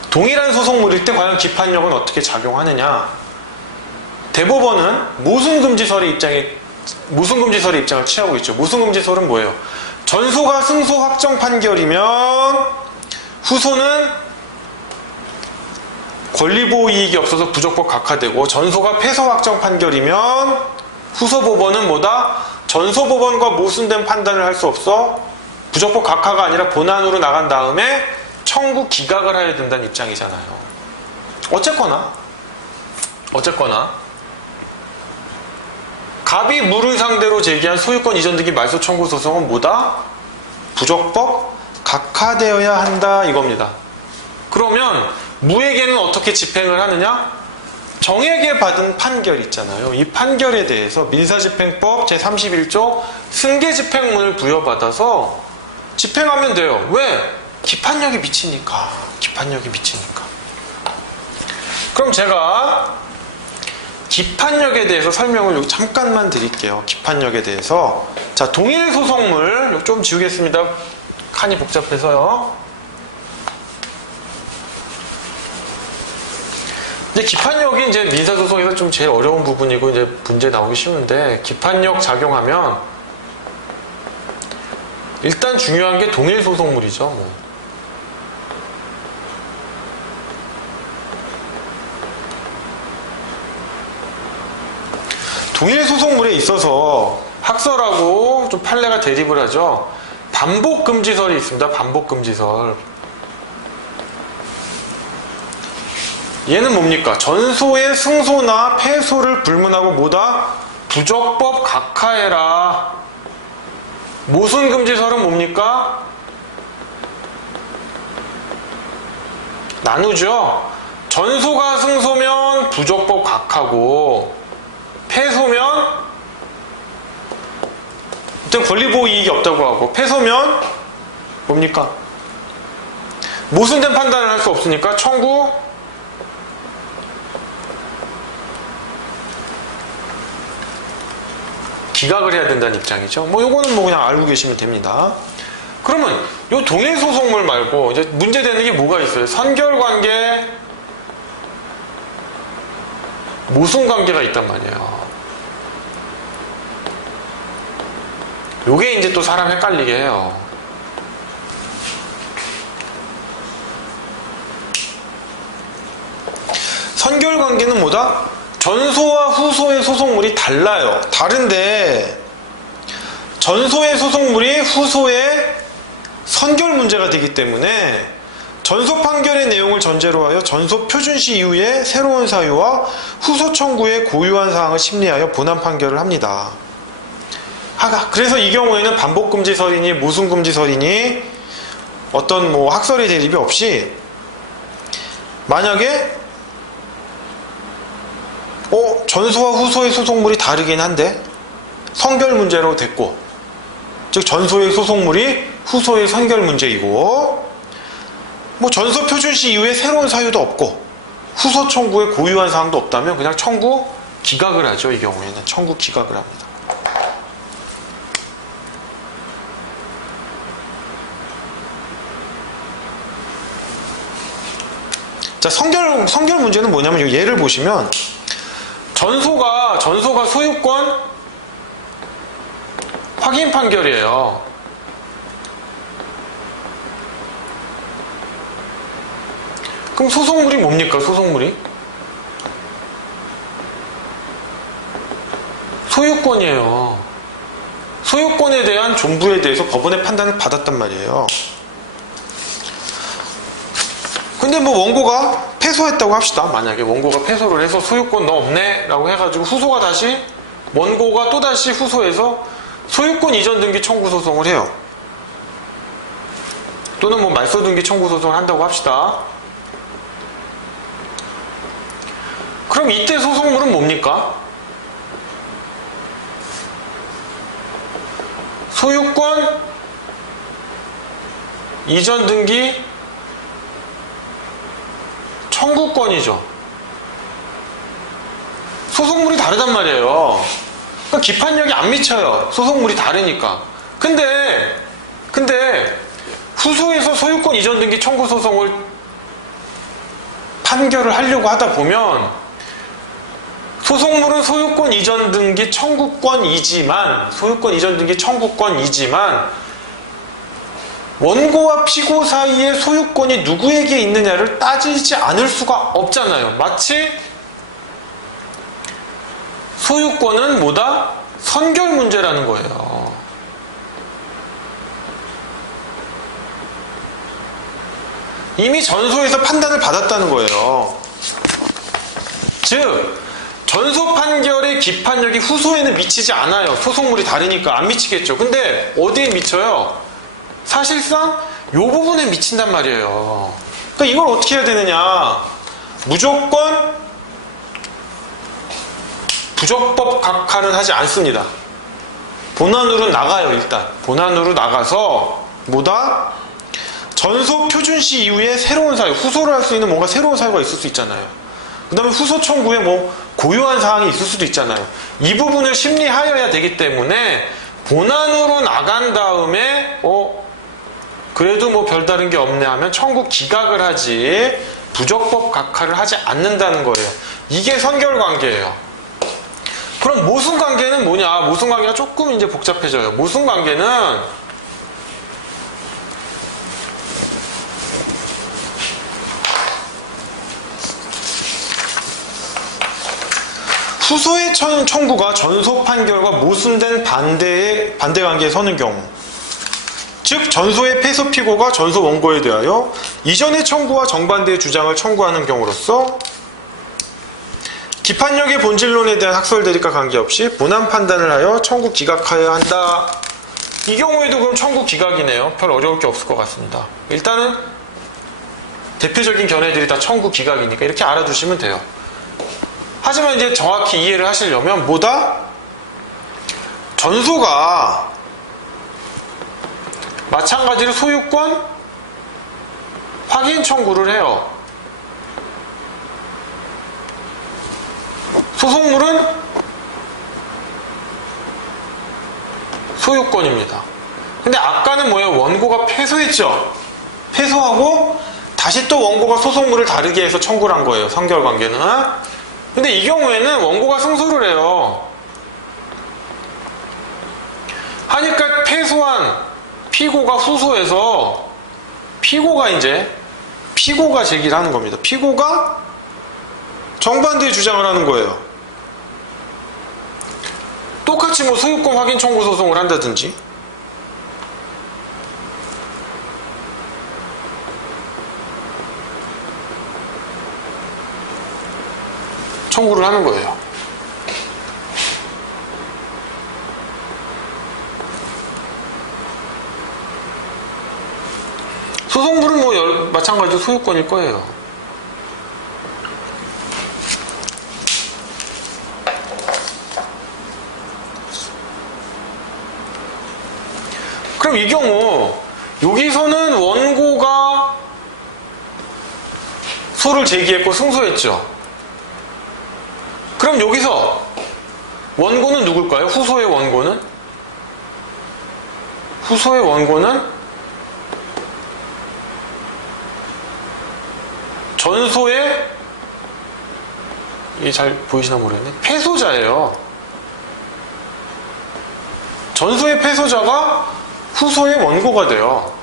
동일한 소송물일 때 과연 기판력은 어떻게 작용하느냐? 대법원은 모순금지설의 입장을 취하고 있죠. 모순금지설은 뭐예요? 전소가 승소 확정 판결이면 후소는 권리보호 이익이 없어서 부적법 각하되고, 전소가 패소 확정 판결이면 후소법원은 뭐다? 전소법원과 모순된 판단을 할 수 없어 부적법 각하가 아니라 본안으로 나간 다음에 청구 기각을 해야 된다는 입장이잖아요. 어쨌거나 갑이 무를 상대로 제기한 소유권 이전 등기 말소 청구 소송은 뭐다? 부적법 각하되어야 한다 이겁니다. 그러면 무에게는 어떻게 집행을 하느냐? 정에게 받은 판결 있잖아요. 이 판결에 대해서 민사집행법 제31조 승계집행문을 부여받아서 집행하면 돼요. 왜? 기판력이 미치니까. 그럼 제가 기판력에 대해서 설명을 잠깐만 드릴게요. 기판력에 대해서. 자, 동일 소송물 좀 지우겠습니다. 칸이 복잡해서요. 이제 기판력이 이제 민사소송에서 좀 제일 어려운 부분이고 이제 문제 나오기 쉬운데, 기판력 작용하면 일단 중요한 게 동일 소송물이죠. 뭐. 동일 소송물에 있어서 학설하고 좀 판례가 대립을 하죠. 반복금지설이 있습니다. 반복금지설. 얘는 뭡니까? 전소의 승소나 패소를 불문하고 뭐다? 부적법 각하해라. 모순금지설은 뭡니까? 나누죠. 전소가 승소면 부적법 각하고, 패소면 일단 권리보호 이익이 없다고 하고, 패소면 뭡니까? 모순된 판단을 할 수 없으니까 청구 기각을 해야 된다는 입장이죠. 뭐 요거는 뭐 그냥 알고 계시면 됩니다. 그러면 요 동일 소송물 말고 이제 문제되는 게 뭐가 있어요? 선결관계, 모순관계가 있단 말이에요. 요게 이제 또 사람 헷갈리게 해요. 선결관계는 뭐다? 전소와 후소의 소송물이 달라요. 다른데 전소의 소송물이 후소의 선결 문제가 되기 때문에 전소 판결의 내용을 전제로 하여 전소 표준시 이후에 새로운 사유와 후소 청구의 고유한 사항을 심리하여 본안 판결을 합니다. 그래서 이 경우에는 반복금지설이니 모순금지설이니 어떤 뭐 학설의 대립이 없이, 만약에 전소와 후소의 소송물이 다르긴 한데 선결 문제로 됐고, 즉 전소의 소송물이 후소의 선결 문제이고, 뭐 전소 표준시 이후에 새로운 사유도 없고 후소 청구에 고유한 사항도 없다면 그냥 청구 기각을 하죠. 이 경우에는 청구 기각을 합니다. 자, 선결 문제는 뭐냐면 이 예를 보시면, 전소가 소유권 확인 판결이에요. 그럼 소송물이 뭡니까? 소유권이에요. 소유권에 대한 존부에 대해서 법원의 판단을 받았단 말이에요. 근데 뭐 원고가 패소했다고 합시다. 만약에 원고가 패소를 해서 소유권 너 없네 라고 해가지고 후소가 다시 원고가 또다시 후소해서 소유권 이전 등기 청구 소송을 해요. 또는 뭐 말소 등기 청구 소송을 한다고 합시다. 그럼 이때 소송물은 뭡니까? 소유권 이전 등기 청구권이죠. 소송물이 다르단 말이에요. 그러니까 기판력이 안 미쳐요. 소송물이 다르니까. 근데 후소에서 소유권 이전 등기 청구 소송을 판결을 하려고 하다 보면 소송물은 소유권 이전 등기 청구권이지만 원고와 피고 사이에 소유권이 누구에게 있느냐를 따지지 않을 수가 없잖아요. 마치 소유권은 뭐다? 선결 문제라는 거예요. 이미 전소에서 판단을 받았다는 거예요. 즉 전소 판결의 기판력이 후소에는 미치지 않아요. 소송물이 다르니까 안 미치겠죠. 근데 어디에 미쳐요? 사실상 이 부분에 미친단 말이에요. 그러니까 이걸 어떻게 해야 되느냐? 무조건 부적법 각하는 하지 않습니다. 본안으로 나가요. 일단 본안으로 나가서 뭐다? 전소 표준시 이후에 새로운 사유, 후소를 할 수 있는 뭔가 새로운 사유가 있을 수 있잖아요. 그 다음에 후소 청구에 뭐 고유한 사항이 있을 수도 있잖아요. 이 부분을 심리하여야 되기 때문에 본안으로 나간 다음에 그래도 뭐 별다른 게 없네 하면 청구 기각을 하지 부적법 각하를 하지 않는다는 거예요. 이게 선결관계예요. 그럼 모순관계는 뭐냐? 모순관계가 조금 이제 복잡해져요. 모순관계는 후소의 청구가 전소 판결과 모순된 반대관계에 서는 경우, 즉 전소의 패소 피고가 전소 원고에 대하여 이전의 청구와 정반대의 주장을 청구하는 경우로서 기판력의 본질론에 대한 학설 대립과 관계없이 본안 판단을 하여 청구 기각하여야 한다. 이 경우에도 그럼 청구 기각이네요. 별 어려울 게 없을 것 같습니다. 일단은 대표적인 견해들이 다 청구 기각이니까 이렇게 알아두시면 돼요. 하지만 이제 정확히 이해를 하시려면 뭐다? 전소가 마찬가지로 소유권 확인 청구를 해요. 소송물은 소유권입니다. 근데 아까는 뭐예요? 원고가 패소했죠? 패소하고 다시 또 원고가 소송물을 다르게 해서 청구를 한 거예요. 선결관계는. 근데 이 경우에는 원고가 승소를 해요. 하니까 패소한 피고가 후소해서 피고가 제기를 하는 겁니다. 피고가 정반대의 주장을 하는 거예요. 똑같이 뭐 소유권 확인 청구 소송을 한다든지 청구를 하는 거예요. 소송물은 뭐 마찬가지로 소유권일 거예요. 그럼 이 경우 여기서는 원고가 소를 제기했고 승소했죠. 그럼 여기서 원고는 누굴까요? 후소의 원고는? 후소의 원고는 전소의, 이게 잘 보이시나 모르겠네. 패소자예요. 전소의 패소자가 후소의 원고가 돼요.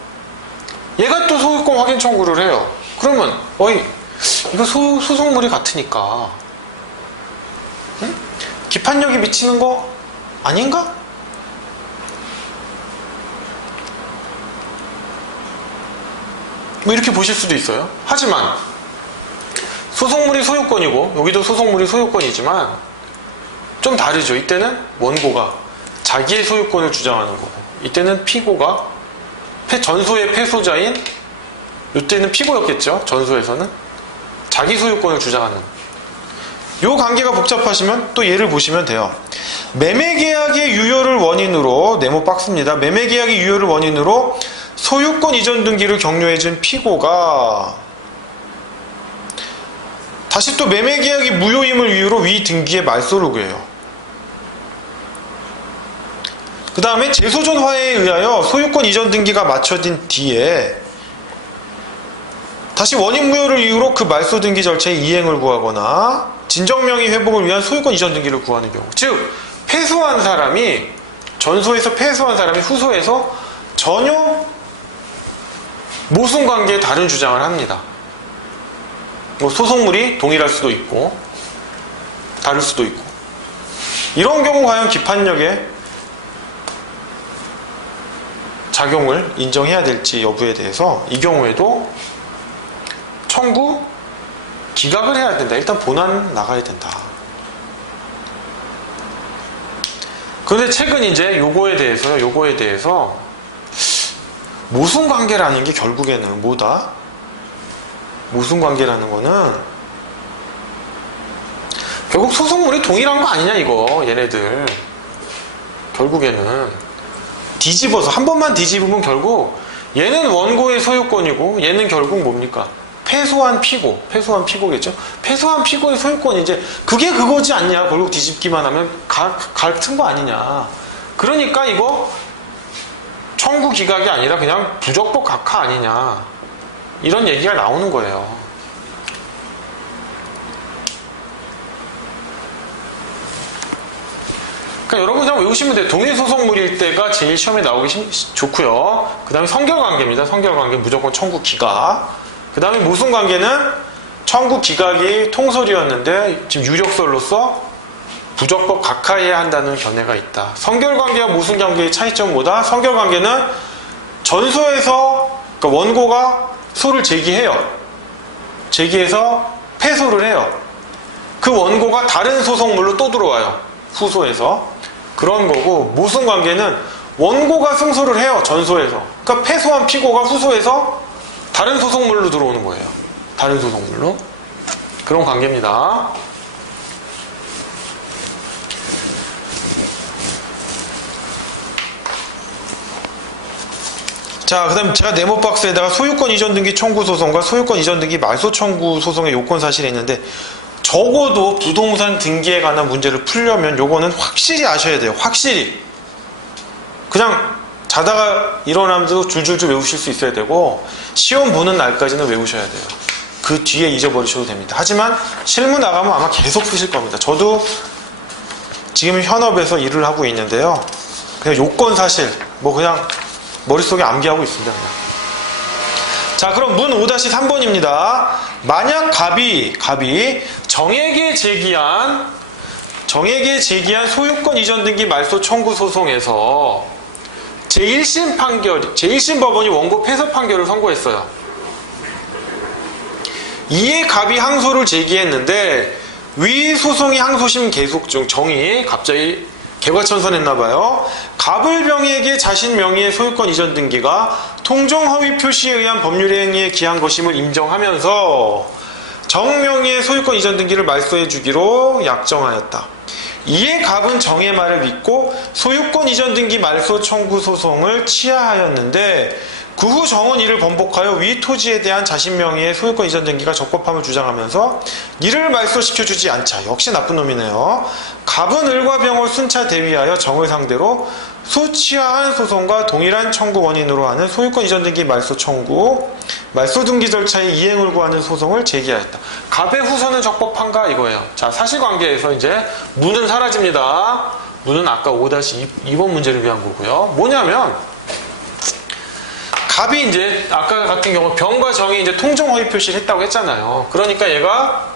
얘가 또 소유권 확인 청구를 해요. 그러면 이거 소송물이 같으니까 기판력이 미치는 거 아닌가? 뭐 이렇게 보실 수도 있어요. 하지만 소속물이 소유권이고 여기도 소속물이 소유권이지만 좀 다르죠. 이때는 원고가 자기의 소유권을 주장하는 거고 이때는 피고가 전소의 패소자인 이때는 피고였겠죠. 전소에서는 자기 소유권을 주장하는 이 관계가 복잡하시면 또 예를 보시면 돼요. 매매계약의 유효를 원인으로 네모 박스입니다. 매매계약의 유효를 원인으로 소유권 이전 등기를 격려해준 피고가 다시 또 매매계약이 무효임을 이유로 위 등기에 말소를 구해요. 그 다음에 재소전 화해에 의하여 소유권 이전 등기가 마쳐진 뒤에 다시 원인 무효를 이유로 그 말소 등기 절차의 이행을 구하거나 진정명의 회복을 위한 소유권 이전 등기를 구하는 경우, 즉 패소한 사람이 전소에서 패소한 사람이 후소에서 전혀 모순관계에 다른 주장을 합니다. 뭐 소속물이 동일할 수도 있고 다를 수도 있고 이런 경우 과연 기판력에 작용을 인정해야 될지 여부에 대해서 이 경우에도 청구 기각을 해야 된다. 일단 본안 나가야 된다. 그런데 최근 이제 요거에 대해서 모순관계라는 게 결국에는 뭐다? 모순관계라는 거는 결국 소속물이 동일한 거 아니냐 이거 얘네들 결국에는 뒤집어서 한 번만 뒤집으면 결국 얘는 원고의 소유권이고 얘는 결국 뭡니까? 패소한 피고겠죠? 패소한 피고의 소유권이 이제 그게 그거지 않냐? 결국 뒤집기만 하면 같은 거 아니냐? 그러니까 이거 청구 기각이 아니라 그냥 부적법 각하 아니냐? 이런 얘기가 나오는 거예요. 그러니까 여러분 그냥 외우시면 돼요. 동일 소속물일 때가 제일 시험에 나오기 좋고요. 그 다음에 성결관계입니다. 성결관계 무조건 청구 기각. 그 다음에 모순관계는 청구 기각이 통설이었는데 지금 유력설로서 부적법 각하해야 한다는 견해가 있다. 성결관계와 모순관계의 차이점은 뭐다? 성결관계는 전소에서 그러니까 원고가 소를 제기해요. 제기해서 패소를 해요. 그 원고가 다른 소속물로 또 들어와요. 후소에서. 그런 거고 모순관계는 원고가 승소를 해요. 전소에서. 그러니까 패소한 피고가 후소에서 다른 소속물로 들어오는 거예요. 다른 소속물로. 그런 관계입니다. 자, 그 다음 제가 네모박스에다가 소유권 이전 등기 청구 소송과 소유권 이전 등기 말소 청구 소송의 요건 사실이 있는데 적어도 부동산 등기에 관한 문제를 풀려면 요거는 확실히 아셔야 돼요. 확실히. 그냥 자다가 일어나면서 줄줄줄 외우실 수 있어야 되고 시험 보는 날까지는 외우셔야 돼요. 그 뒤에 잊어버리셔도 됩니다. 하지만 실무 나가면 아마 계속 푸실 겁니다. 저도 지금 현업에서 일을 하고 있는데요. 그냥 요건 사실 뭐 그냥 머릿속에 암기하고 있습니다. 그냥. 자, 그럼 문 5-3번입니다. 만약 갑이 정액에 제기한 소유권 이전 등기 말소 청구 소송에서 제1심 법원이 원고 패소 판결을 선고했어요. 이에 갑이 항소를 제기했는데 위 소송이 항소심 계속 중 정이 갑자기 개과천선했나봐요. 갑을 병에게 자신 명의의 소유권 이전 등기가 통정허위 표시에 의한 법률 행위에 기한 것임을 인정하면서 정 명의의 소유권 이전 등기를 말소해 주기로 약정하였다. 이에 갑은 정의 말을 믿고 소유권 이전 등기 말소 청구 소송을 취하하였는데 그 후 정은 이를 번복하여 위 토지에 대한 자신 명의의 소유권 이전 등기가 적법함을 주장하면서 이를 말소시켜주지 않자. 역시 나쁜 놈이네요. 갑은 을과 병을 순차 대위하여 정을 상대로 소취하한 소송과 동일한 청구 원인으로 하는 소유권 이전 등기 말소 청구, 말소 등기 절차의 이행을 구하는 소송을 제기하였다. 갑의 후소는 적법한가 이거예요. 자, 사실관계에서 이제 문은 사라집니다. 문은 아까 5-2번 문제를 위한 거고요. 뭐냐면 갑이 이제 아까 같은 경우 병과 정이 이제 통정 허위 표시를 했다고 했잖아요. 그러니까 얘가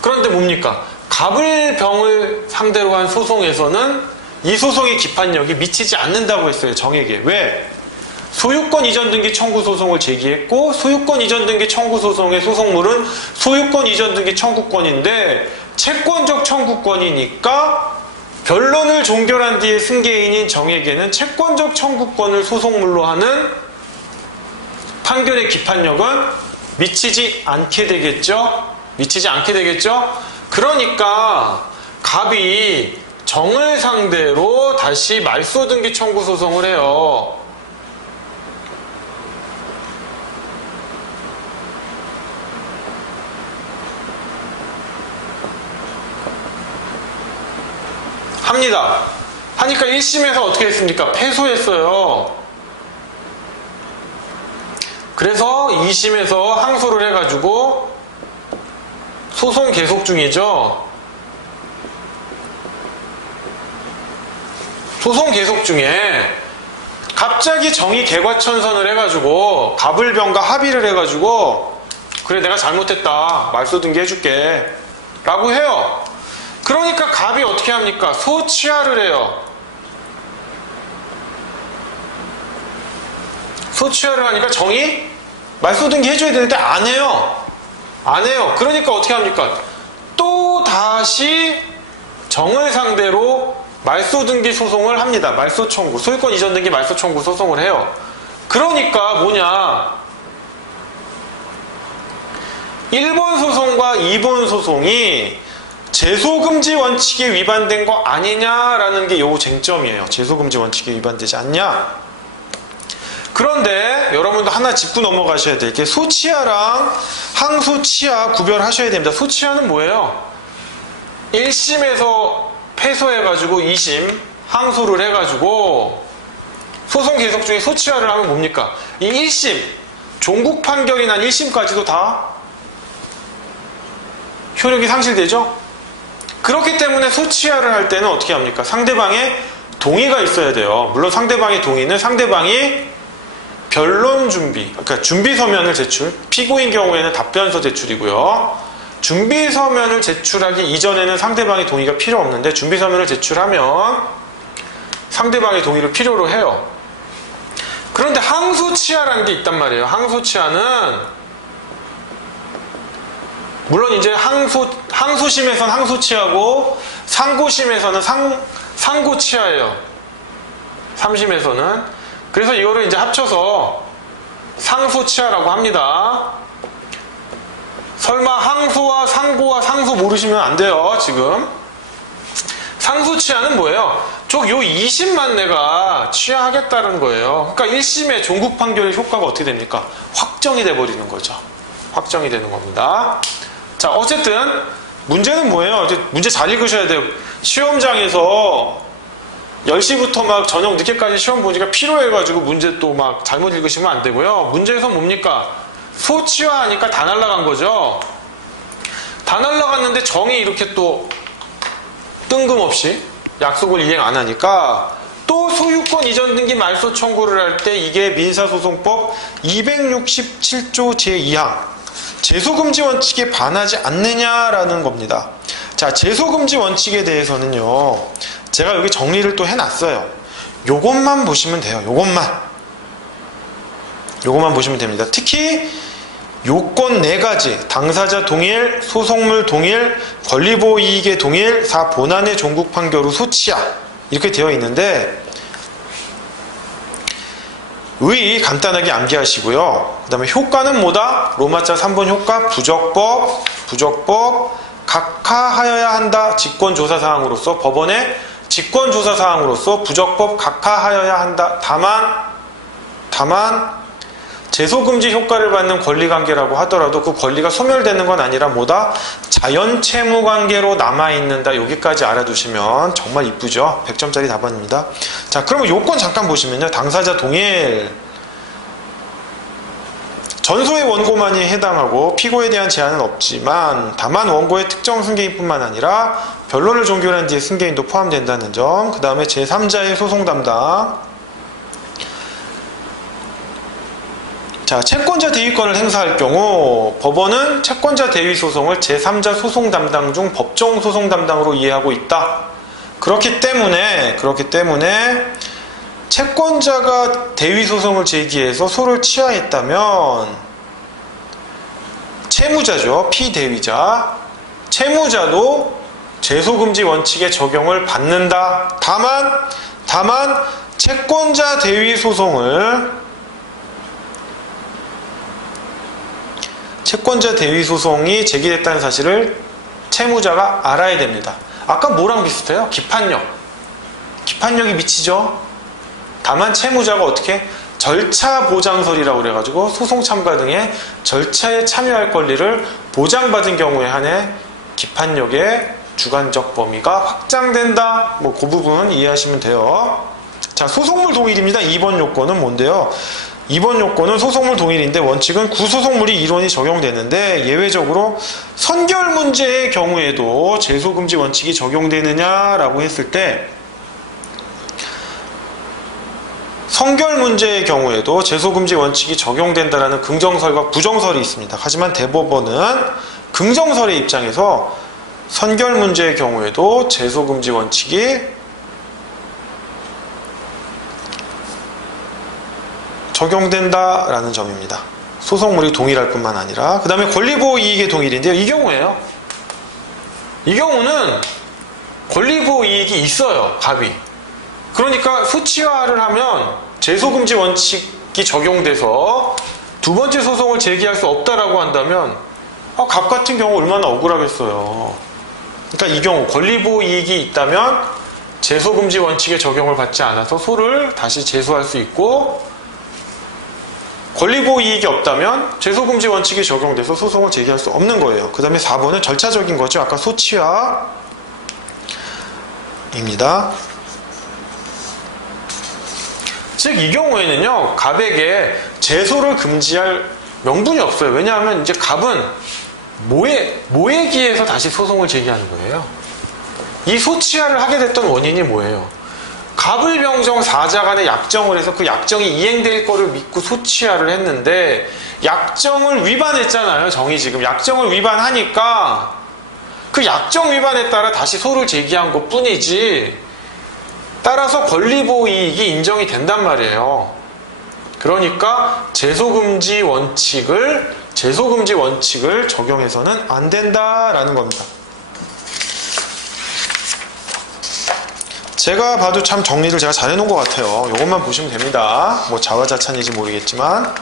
그런데 뭡니까? 갑을 병을 상대로 한 소송에서는 이 소송의 기판력이 미치지 않는다고 했어요. 정에게. 왜? 소유권 이전 등기 청구 소송을 제기했고 소유권 이전 등기 청구 소송의 소송물은 소유권 이전 등기 청구권인데 채권적 청구권이니까 변론을 종결한 뒤에 승계인인 정에게는 채권적 청구권을 소송물로 하는 판결의 기판력은 미치지 않게 되겠죠? 미치지 않게 되겠죠? 그러니까 갑이 정을 상대로 다시 말소 등기 청구 소송을 해요. 합니다. 하니까 1심에서 어떻게 했습니까? 패소했어요. 그래서 2심에서 항소를 해가지고 소송 계속 중이죠. 소송 계속 중에 갑자기 정이 개과천선을 해가지고 갑을병과 합의를 해가지고 그래 내가 잘못했다 말소 등기 해줄게 라고 해요. 그러니까 갑이 어떻게 합니까? 소취하를 해요. 소취하를 하니까 정이 말소 등기 해줘야 되는데 안 해요. 안 해요. 그러니까 어떻게 합니까? 또 다시 정을 상대로 말소 등기 소송을 합니다. 말소 청구, 소유권 이전 등기 말소 청구 소송을 해요. 그러니까 뭐냐? 1번 소송과 2번 소송이 제소금지 원칙에 위반된 거 아니냐라는 게 요 쟁점이에요. 제소금지 원칙에 위반되지 않냐? 그런데 여러분도 하나 짚고 넘어가셔야 될 게 소치하랑 항소치하 구별하셔야 됩니다. 소치하는 뭐예요? 1심에서 패소해가지고 2심 항소를 해가지고 소송 계속 중에 소치하를 하면 뭡니까? 이 1심 종국 판결이 난 1심까지도 다 효력이 상실되죠? 그렇기 때문에 소치하를 할 때는 어떻게 합니까? 상대방의 동의가 있어야 돼요. 물론 상대방의 동의는 상대방이 변론 준비, 그러니까 준비 서면을 제출, 피고인 경우에는 답변서 제출이고요. 준비 서면을 제출하기 이전에는 상대방의 동의가 필요 없는데 준비 서면을 제출하면 상대방의 동의를 필요로 해요. 그런데 항소치하라는 게 있단 말이에요. 항소치하는 물론 이제 항소심에서는 항소치하고 상고심에서는 상고치하예요. 3심에서는. 그래서 이거를 이제 합쳐서 상소치하라고 합니다. 설마 항소와 상고와 상소 모르시면 안 돼요, 지금. 상소치하는 뭐예요? 요 2심만 내가 취하하겠다는 거예요. 그러니까 1심의 종국 판결의 효과가 어떻게 됩니까? 확정이 돼버리는 거죠. 확정이 되는 겁니다. 자, 어쨌든 문제는 뭐예요? 이제 문제 잘 읽으셔야 돼요. 시험장에서 10시부터 막 저녁 늦게까지 시험 보니까 피로해가지고 문제 또 막 잘못 읽으시면 안 되고요. 문제에서 뭡니까? 소치화하니까 다 날라간 거죠. 다 날라갔는데 정이 이렇게 또 뜬금없이 약속을 이행 안 하니까 또 소유권 이전 등기 말소 청구를 할 때 이게 민사소송법 267조 제2항 제소금지 원칙에 반하지 않느냐라는 겁니다. 자, 제소금지 원칙에 대해서는요, 제가 여기 정리를 또 해놨어요. 요것만 보시면 돼요. 요것만 보시면 됩니다. 특히 요건 4가지, 당사자 동일, 소송물 동일, 권리보호 이익의 동일, 본안의 종국 판결 후 소치하 이렇게 되어 있는데 의 간단하게 암기하시고요. 그 다음에 효과는 뭐다? 로마자 3번 효과 부적법 각하하여야 한다. 직권조사사항으로서 법원의 직권조사사항으로서 부적법 각하하여야 한다. 다만 제소금지 효과를 받는 권리관계라고 하더라도 그 권리가 소멸되는 건 아니라 뭐다? 자연채무관계로 남아있는다. 여기까지 알아두시면 정말 이쁘죠? 100점짜리 답안입니다. 자, 그러면 요건 잠깐 보시면요. 당사자 동일 전소의 원고만이 해당하고 피고에 대한 제한은 없지만 다만 원고의 특정 승계인뿐만 아니라 변론을 종결한 뒤에 승계인도 포함된다는 점. 그 다음에 제3자의 소송 담당. 자, 채권자 대위권을 행사할 경우 법원은 채권자 대위 소송을 제3자 소송 담당 중 법정 소송 담당으로 이해하고 있다. 그렇기 때문에 채권자가 대위 소송을 제기해서 소를 취하했다면 채무자죠. 피대위자. 채무자도 제소금지 원칙의 적용을 받는다. 다만 채권자 대위 소송이 제기됐다는 사실을 채무자가 알아야 됩니다. 아까 뭐랑 비슷해요? 기판력이 미치죠. 다만 채무자가 어떻게 절차 보장설이라고 그래가지고 소송 참가 등의 절차에 참여할 권리를 보장받은 경우에 한해 기판력의 주관적 범위가 확장된다. 그 부분 이해하시면 돼요. 자, 소송물 동일입니다. 2번 요건은 뭔데요? 2번 요건은 소송물 동일인데 원칙은 구소송물이 이론이 적용되는데 예외적으로 선결 문제의 경우에도 제소금지 원칙이 적용되느냐라고 했을 때 선결 문제의 경우에도 제소금지 원칙이 적용된다라는 긍정설과 부정설이 있습니다. 하지만 대법원은 긍정설의 입장에서 선결 문제의 경우에도 제소금지 원칙이 적용된다라는 점입니다. 소송물이 동일할 뿐만 아니라 그 다음에 권리보호 이익의 동일인데요. 이 경우에요. 이 경우는 권리보호 이익이 있어요. 갑이. 그러니까 소치화를 하면 제소금지 원칙이 적용돼서 두 번째 소송을 제기할 수 없다라고 한다면 갑 같은 경우 얼마나 억울하겠어요. 그러니까 이 경우 권리보호 이익이 있다면 제소금지 원칙의 적용을 받지 않아서 소를 다시 제소할 수 있고 권리보호 이익이 없다면 제소금지 원칙이 적용돼서 소송을 제기할 수 없는 거예요. 그 다음에 4번은 절차적인 거죠. 아까 소치화입니다. 즉 이 경우에는요 갑에게 제소를 금지할 명분이 없어요. 왜냐하면 이제 갑은 모액기에서 다시 소송을 제기하는 거예요. 이 소치화를 하게 됐던 원인이 뭐예요? 갑을병정 사자 간에 약정을 해서 그 약정이 이행될 거를 믿고 소치화를 했는데 약정을 위반했잖아요. 정이 지금 약정을 위반하니까 그 약정 위반에 따라 다시 소를 제기한 것 뿐이지 따라서 권리보호 이익이 인정이 된단 말이에요. 그러니까 제소금지 원칙을 적용해서는 안 된다라는 겁니다. 제가 봐도 참 정리를 제가 잘 해놓은 것 같아요. 이것만 보시면 됩니다. 뭐 자화자찬인지 모르겠지만.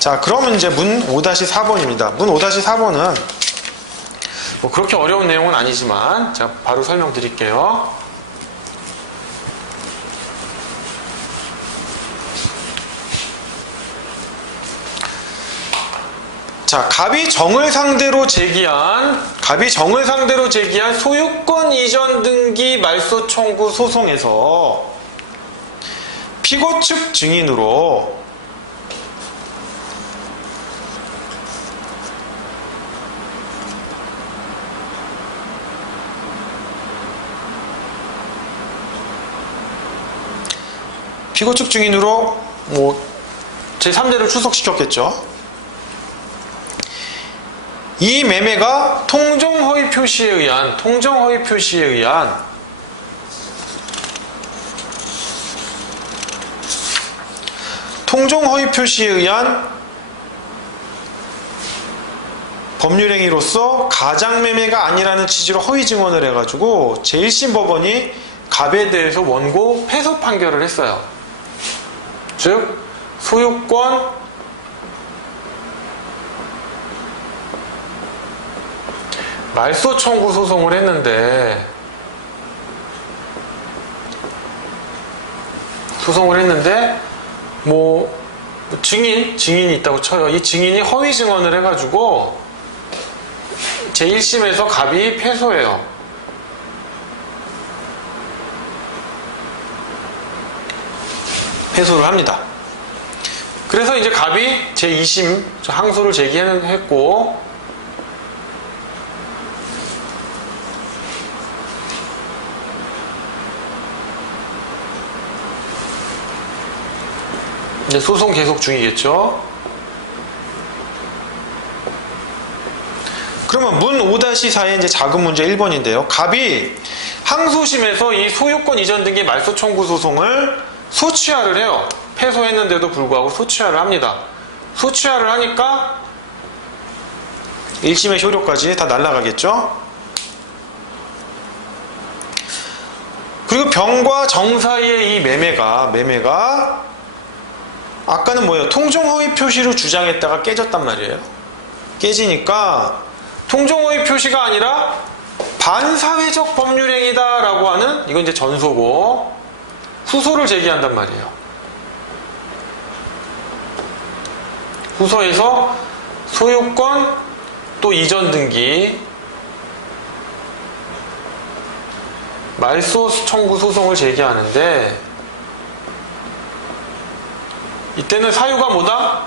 자, 그러면 이제 문 5-4번입니다. 문 5-4번은 뭐 그렇게 어려운 내용은 아니지만 제가 바로 설명드릴게요. 자, 갑이 정을 상대로 제기한 소유권 이전 등기 말소 청구 소송에서 피고 측 증인으로 뭐 제3자를 출석시켰겠죠. 이 매매가 통정허위 표시에 의한 법률행위로서 가장매매가 아니라는 취지로 허위 증언을 해가지고 제1심 법원이 갑에 대해서 원고 패소 판결을 했어요. 즉 소유권 말소 청구 소송을 했는데 뭐 증인이 있다고 쳐요. 이 증인이 허위 증언을 해가지고 제1심에서 갑이 패소해요. 패소를 합니다. 그래서 이제 갑이 제2심 항소를 제기했고 이제 소송 계속 중이겠죠. 그러면 문 5-4의 이제 작은 문제 1번인데요. 갑이 항소심에서 이 소유권 이전 등기 말소 청구 소송을 소취하를 해요. 패소했는데도 불구하고 소취하를 합니다. 소취하를 하니까 1심의 효력까지 다 날아가겠죠. 그리고 병과 정 사이의 이 매매가 아까는 뭐예요? 통정허위 표시로 주장했다가 깨졌단 말이에요. 깨지니까 통정허위 표시가 아니라 반사회적 법률행위다 라고 하는, 이건 이제 전소고, 후소를 제기한단 말이에요. 후소에서 소유권 또 이전 등기 말소 청구 소송을 제기하는데, 이때는 사유가 뭐다?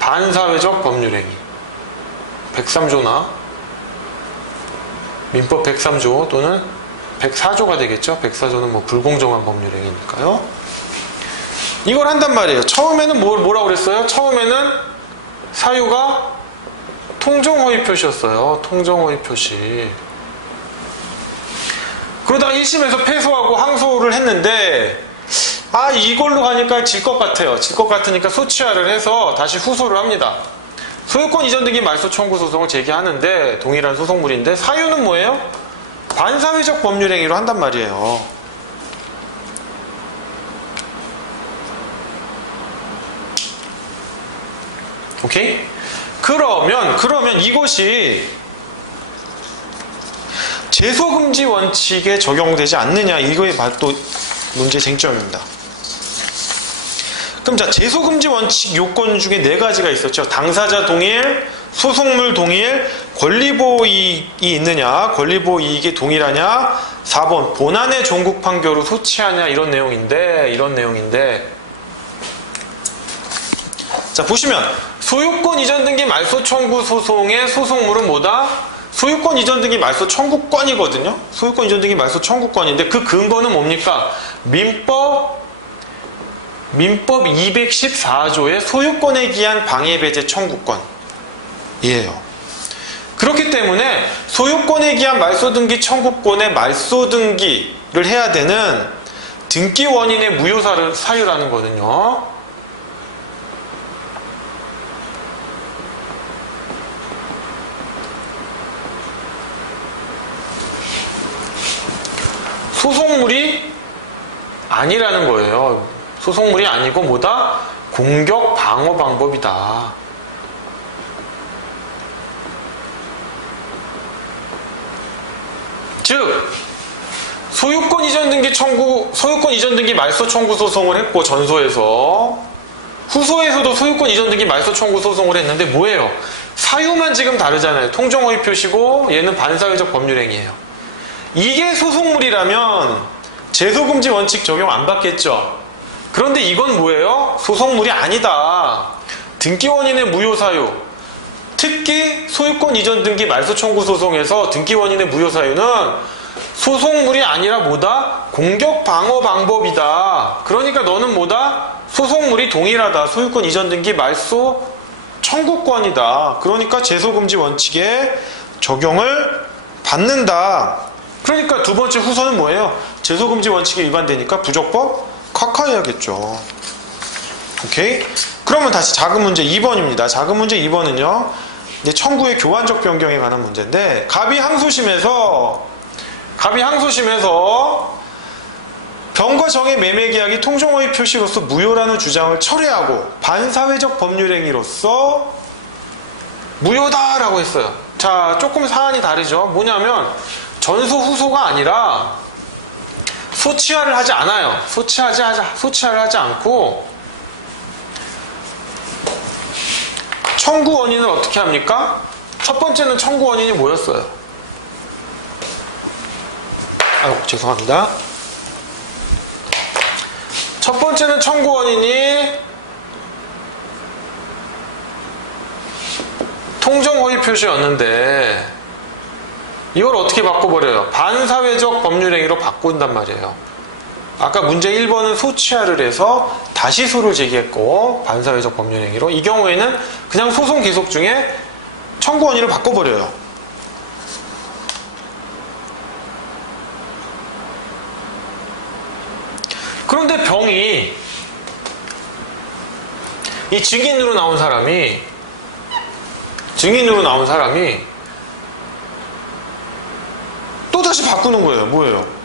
반사회적 법률행위. 103조나 민법 103조 또는 104조가 되겠죠. 104조는 뭐 불공정한 법률행위니까요. 이걸 한단 말이에요. 처음에는 뭐라고 그랬어요? 처음에는 사유가 통정허위 표시였어요. 통정허위 표시. 그러다가 1심에서 패소하고 항소를 했는데, 이걸로 가니까 질 것 같아요. 질 것 같으니까 소취하를 해서 다시 후소를 합니다. 소유권 이전 등기 말소 청구 소송을 제기하는데, 동일한 소송물인데, 사유는 뭐예요? 반사회적 법률행위로 한단 말이에요. 오케이? 그러면 이것이 제소금지 원칙에 적용되지 않느냐, 이거에 또 문제 쟁점입니다. 그럼 자, 제소금지 원칙 요건 중에 4가지가 있었죠. 당사자 동일, 소송물 동일, 권리보이익이 있느냐, 권리보이익이 동일하냐, 4번 본안의 종국 판결로 소치하냐, 이런 내용인데 자, 보시면 소유권 이전 등기 말소 청구 소송의 소송물은 뭐다? 소유권 이전 등기 말소 청구권이거든요. 소유권 이전 등기 말소 청구권인데, 그 근거는 뭡니까? 민법 214조의 소유권에 기한 방해 배제 청구권이에요. 그렇기 때문에 소유권에 기한 말소 등기 청구권의 말소 등기를 해야 되는 등기 원인의 무효 사유라는 거거든요. 소송물이 아니라는 거예요. 소송물이 아니고 뭐다? 공격 방어 방법이다. 즉, 소유권 이전 등기 말소 청구 소송을 했고, 전소에서, 후소에서도 소유권 이전 등기 말소 청구 소송을 했는데 뭐예요? 사유만 지금 다르잖아요. 통정허위 표시고 얘는 반사회적 법률행위예요. 이게 소송물이라면 제소금지 원칙 적용 안 받겠죠. 그런데 이건 뭐예요? 소송물이 아니다. 등기 원인의 무효 사유. 특히 소유권 이전 등기 말소 청구 소송에서 등기 원인의 무효 사유는 소송물이 아니라 뭐다? 공격 방어 방법이다. 그러니까 너는 뭐다? 소송물이 동일하다. 소유권 이전 등기 말소 청구권이다. 그러니까 제소금지 원칙에 적용을 받는다. 그러니까 두 번째 후소는 뭐예요? 제소금지 원칙에 위반되니까 부적법 카카해야겠죠. 오케이? 그러면 다시 작은 문제 2번입니다. 작은 문제 2번은요, 이제 청구의 교환적 변경에 관한 문제인데, 갑이 항소심에서 병과 정의 매매 계약이 통정허위 표시로서 무효라는 주장을 철회하고 반사회적 법률행위로서 무효다라고 했어요. 자, 조금 사안이 다르죠. 뭐냐면 전소 후소가 아니라 소취하를 하지 않아요. 소취하를 하지 않고 청구 원인을 어떻게 합니까? 첫 번째는 청구 원인이 뭐였어요? 죄송합니다. 첫 번째는 청구 원인이 통정허위 표시였는데 이걸 어떻게 바꿔버려요? 반사회적 법률행위로 바꾼단 말이에요. 아까 문제 1번은 소취하를 해서 다시 소를 제기했고 반사회적 법률행위로, 이 경우에는 그냥 소송 계속 중에 청구 원인을 바꿔버려요. 그런데 병이 이 증인으로 나온 사람이 또 다시 바꾸는 거예요. 뭐예요?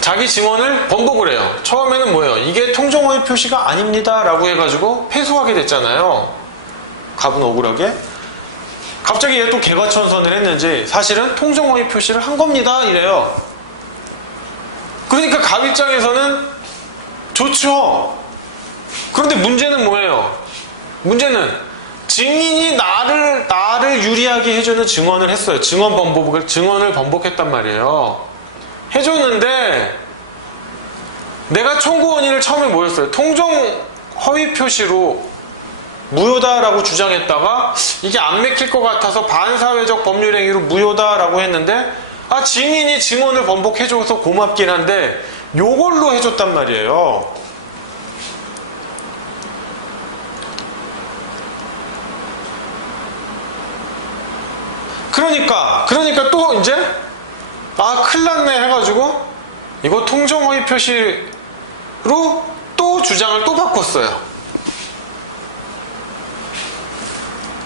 자기 증언을 번복을 해요. 처음에는 뭐예요? 이게 통정허위 표시가 아닙니다 라고 해가지고 패소하게 됐잖아요. 갑은 억울하게. 갑자기 얘 또 개과천선을 했는지 사실은 통정허위 표시를 한 겁니다 이래요. 그러니까 갑 입장에서는 좋죠. 그런데 문제는 뭐예요? 문제는 증인이 나를 유리하게 해주는 증언을 했어요. 증언을 번복했단 말이에요. 해줬는데 내가 청구 원인을 처음에 뭐였어요? 통정허위 표시로 무효다라고 주장했다가 이게 안 맥힐 것 같아서 반사회적 법률행위로 무효다라고 했는데 증인이 증언을 번복해줘서 고맙긴 한데 요걸로 해줬단 말이에요. 그러니까 또 이제 큰일 났네 해가지고 이거 통정허위 표시로 또 주장을 또 바꿨어요.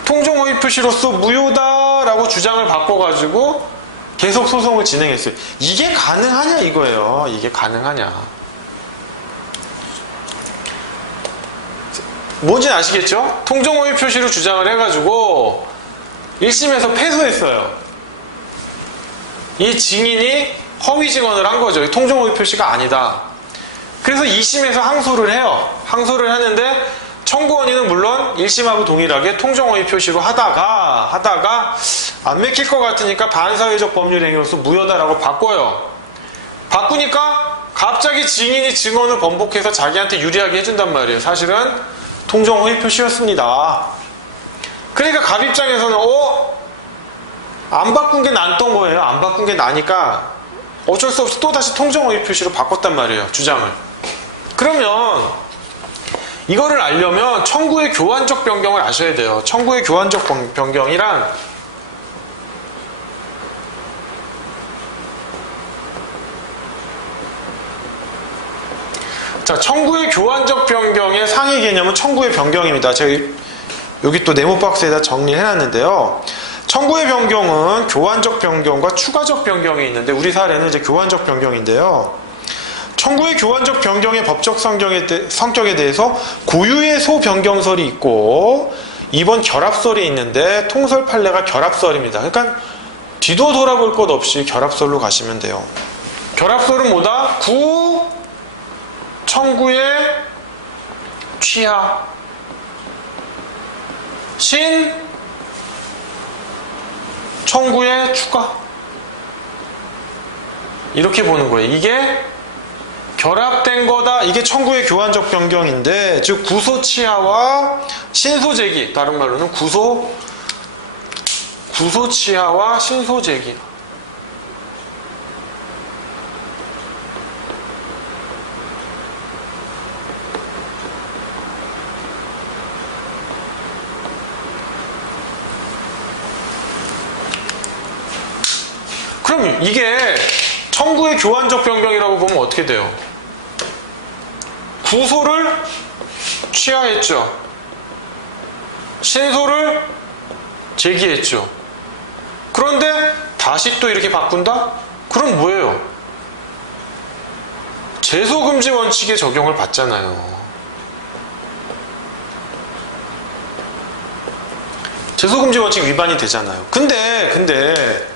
통정허위 표시로서 무효다라고 주장을 바꿔가지고 계속 소송을 진행했어요. 이게 가능하냐 이거예요. 이게 가능하냐. 뭔지는 아시겠죠? 통정허위 표시로 주장을 해가지고 1심에서 패소했어요. 이 증인이 허위 증언을 한 거죠. 통정허위 표시가 아니다. 그래서 2심에서 항소를 해요. 항소를 하는데 청구원인은 물론 1심하고 동일하게 통정허위 표시로 하다가 안 맥힐 것 같으니까 반사회적 법률행위로서 무효다라고 바꿔요. 바꾸니까 갑자기 증인이 증언을 번복해서 자기한테 유리하게 해준단 말이에요. 사실은 통정허위 표시였습니다. 그러니까 갑 입장에서는 안 바꾼 게 낫던 거예요. 안 바꾼 게 나니까 어쩔 수 없이 또다시 통정허위 표시로 바꿨단 말이에요. 주장을. 그러면 이거를 알려면 청구의 교환적 변경을 아셔야 돼요. 청구의 교환적 변경이란 청구의 교환적 변경의 상위 개념은 청구의 변경입니다. 제가 여기 또 네모 박스에다 정리를 해놨는데요. 청구의 변경은 교환적 변경과 추가적 변경이 있는데 우리 사례는 이제 교환적 변경인데요. 청구의 교환적 변경의 법적 성격에 대해서 고유의 소변경설이 있고 2번 결합설이 있는데 통설 판례가 결합설입니다. 그러니까 뒤도 돌아볼 것 없이 결합설로 가시면 돼요. 결합설은 뭐다? 구 청구의 취하 신 청구의 추가 이렇게 보는 거예요. 이게 결합된 거다. 이게 청구의 교환적 변경인데 즉 구소 취하와 신소 제기 다른 말로는 구소 취하와 신소 제기 그럼 이게 청구의 교환적 변경이라고 보면 어떻게 돼요? 구소를 취하했죠. 신소를 제기했죠. 그런데 다시 또 이렇게 바꾼다? 그럼 뭐예요? 제소금지 원칙의 적용을 받잖아요. 제소금지 원칙 위반이 되잖아요. 근데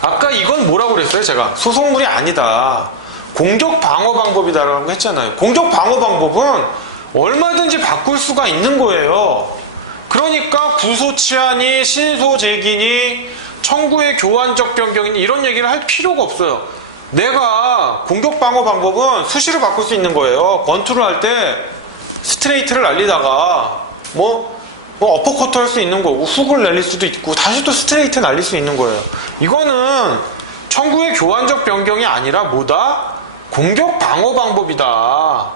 아까 이건 뭐라고 그랬어요? 제가 소송물이 아니다. 공격 방어 방법이다라고 했잖아요. 공격 방어 방법은 얼마든지 바꿀 수가 있는 거예요. 그러니까 구소 취하니 신소 제기니 청구의 교환적 변경이니 이런 얘기를 할 필요가 없어요. 내가 공격 방어 방법은 수시로 바꿀 수 있는 거예요. 권투를 할 때 스트레이트를 날리다가 어퍼커트 할 수 있는 거고 훅을 날릴 수도 있고 다시 또 스트레이트 날릴 수 있는 거예요. 이거는 청구의 교환적 변경이 아니라 뭐다? 공격 방어 방법이다.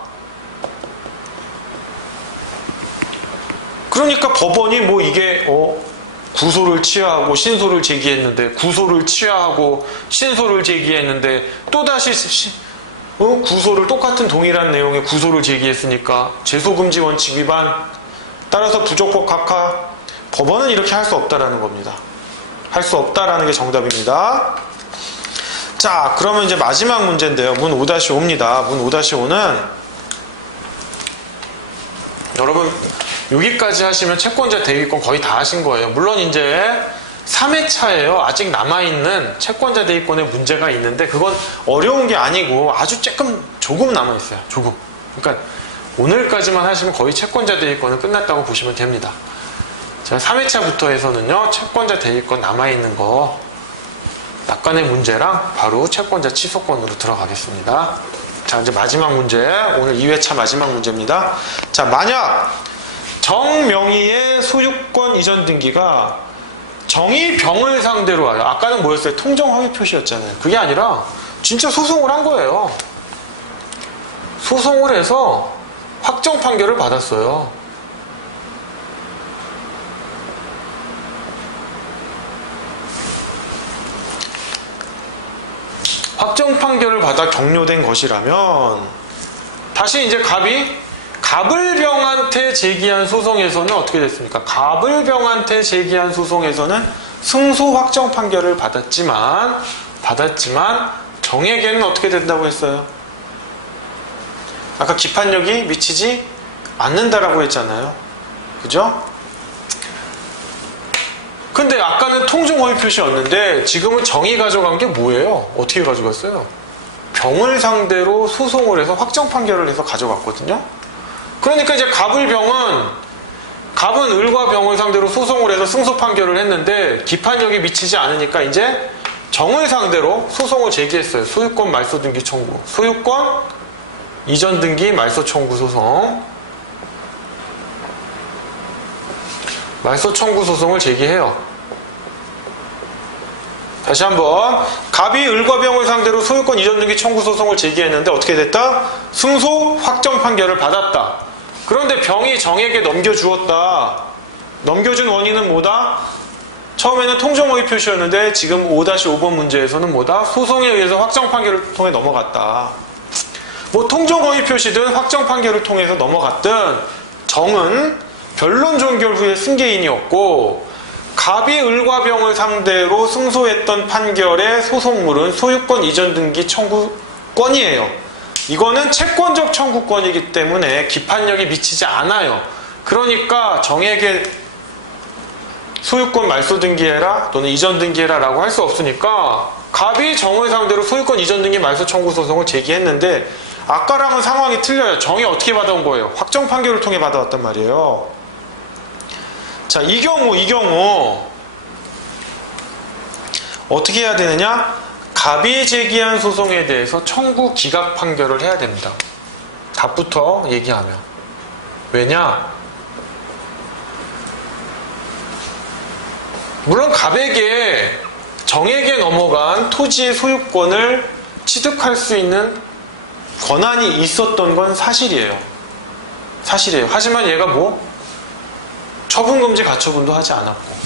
그러니까 법원이 이게 구소를 취하하고 신소를 제기했는데, 구소를 취하하고 신소를 제기했는데 또다시 구소를 똑같은 동일한 내용의 구소를 제기했으니까 제소금지 원칙 위반, 따라서 부족법 각하. 법원은 이렇게 할 수 없다라는 겁니다. 할 수 없다라는 게 정답입니다. 자, 그러면 이제 마지막 문제인데요. 문 5-5입니다. 문 5-5는 여러분 여기까지 하시면 채권자 대위권 거의 다 하신 거예요. 물론 이제 3회차예요. 아직 남아있는 채권자 대위권의 문제가 있는데 그건 어려운 게 아니고 아주 조금 남아있어요. 조금. 그러니까 오늘까지만 하시면 거의 채권자 대위권은 끝났다고 보시면 됩니다. 자, 3회차부터 해서는요. 채권자 대위권 남아있는 거 약간의 문제랑 바로 채권자 취소권으로 들어가겠습니다. 자, 이제 마지막 문제. 오늘 2회차 마지막 문제입니다. 자, 만약 정명의의 소유권 이전 등기가 정의병을 상대로 하여, 아까는 뭐였어요? 통정허위 표시였잖아요. 그게 아니라 진짜 소송을 한 거예요. 소송을 해서 확정 판결을 받았어요. 확정 판결을 받아 격려된 것이라면 다시 이제 갑을병한테 제기한 소송에서는 어떻게 됐습니까? 갑을병한테 제기한 소송에서는 승소 확정 판결을 받았지만 정에게는 어떻게 된다고 했어요? 아까 기판력이 미치지 않는다라고 했잖아요. 그죠? 근데 아까는 통정허위 표시였는데 지금은 정이 가져간 게 뭐예요? 어떻게 가져갔어요? 병을 상대로 소송을 해서 확정 판결을 해서 가져갔거든요. 그러니까 이제 갑은 을과 병을 상대로 소송을 해서 승소 판결을 했는데 기판력이 미치지 않으니까 이제 정을 상대로 소송을 제기했어요. 소유권 말소 등기 청구, 소유권 이전 등기 말소 청구 소송, 말소 청구 소송을 제기해요. 다시 한번 갑이 을과 병을 상대로 소유권 이전 등기 청구 소송을 제기했는데 어떻게 됐다? 승소 확정 판결을 받았다. 그런데 병이 정에게 넘겨주었다. 넘겨준 원인은 뭐다? 처음에는 통정허위 표시였는데 지금 5-5번 문제에서는 뭐다? 소송에 의해서 확정 판결을 통해 넘어갔다. 뭐 통정허위 표시든 확정 판결을 통해서 넘어갔든 정은 변론 종결 후에 승계인이었고 갑이 을과 병을 상대로 승소했던 판결의 소송물은 소유권 이전 등기 청구권이에요. 이거는 채권적 청구권이기 때문에 기판력이 미치지 않아요. 그러니까 정에게 소유권 말소 등기해라 또는 이전 등기해라 라고 할 수 없으니까 갑이 정을 상대로 소유권 이전 등기 말소 청구 소송을 제기했는데 아까랑은 상황이 틀려요. 정이 어떻게 받아온 거예요? 확정 판결을 통해 받아왔단 말이에요. 자, 이 경우 어떻게 해야 되느냐? 갑이 제기한 소송에 대해서 청구 기각 판결을 해야 됩니다. 답부터 얘기하면. 왜냐? 물론 갑에게 정에게 넘어간 토지의 소유권을 취득할 수 있는 권한이 있었던 건 사실이에요. 하지만 얘가 처분금지 가처분도 하지 않았고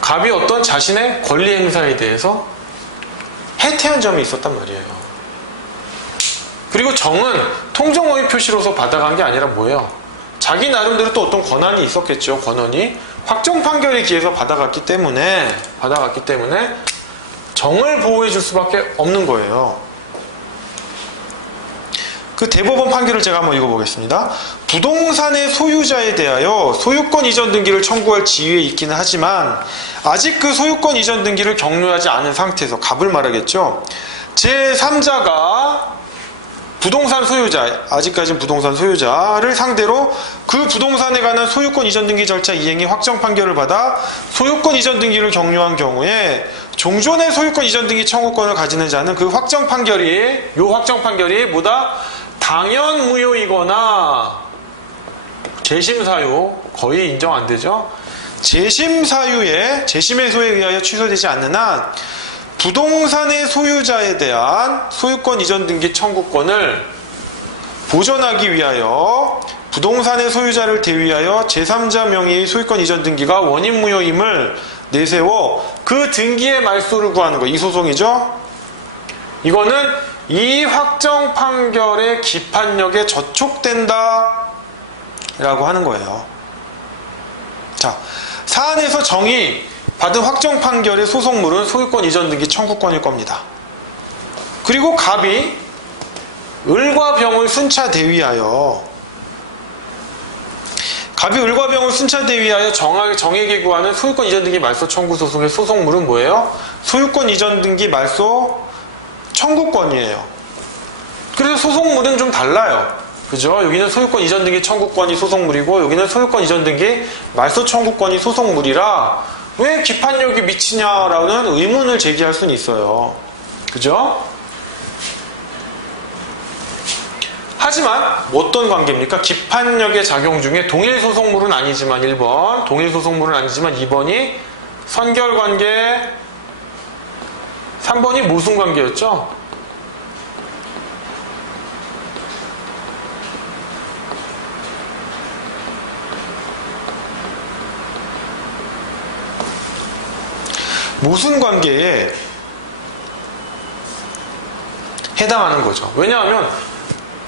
갑이 어떤 자신의 권리 행사에 대해서 해태한 점이 있었단 말이에요. 그리고 정은 통정허위 표시로서 받아간 게 아니라 뭐예요? 자기 나름대로 또 어떤 권한이 있었겠죠. 권한이 확정 판결에 기해서 받아갔기 때문에 정을 보호해 줄 수밖에 없는 거예요. 그 대법원 판결을 제가 한번 읽어보겠습니다. 부동산의 소유자에 대하여 소유권 이전 등기를 청구할 지위에 있기는 하지만 아직 그 소유권 이전 등기를 격려하지 않은 상태에서 갑을 말하겠죠. 제3자가 부동산 소유자, 아직까지는 부동산 소유자를 상대로 그 부동산에 관한 소유권 이전 등기 절차 이행이 확정 판결을 받아 소유권 이전 등기를 격려한 경우에 종전의 소유권 이전 등기 청구권을 가지는 자는 그 확정 판결이 뭐다? 당연 무효이거나 재심 사유, 거의 인정 안 되죠? 재심 사유에 재심의 소에 의하여 취소되지 않는 한 부동산의 소유자에 대한 소유권 이전 등기 청구권을 보존하기 위하여 부동산의 소유자를 대위하여 제3자 명의의 소유권 이전 등기가 원인 무효임을 내세워 그 등기의 말소를 구하는 거, 이 소송이죠. 이거는 이 확정 판결의 기판력에 저촉된다 라고 하는 거예요. 자, 사안에서 정의 받은 확정 판결의 소송물은 소유권 이전 등기 청구권일 겁니다. 그리고 갑이 을과 병을 순차 대위하여 정에게 구하는 소유권 이전 등기 말소 청구 소송의 소송물은 뭐예요? 소유권 이전 등기 말소 청구권이에요. 그래서 소송물은 좀 달라요. 그죠? 여기는 소유권 이전 등기 청구권이 소송물이고 여기는 소유권 이전 등기 말소 청구권이 소송물이라 왜 기판력이 미치냐라는 의문을 제기할 수는 있어요. 그죠? 하지만 어떤 관계입니까? 기판력의 작용 중에 동일 소송물은 아니지만 1번, 동일 소송물은 아니지만 2번이 선결관계, 3번이 모순관계였죠? 모순관계에 해당하는 거죠. 왜냐하면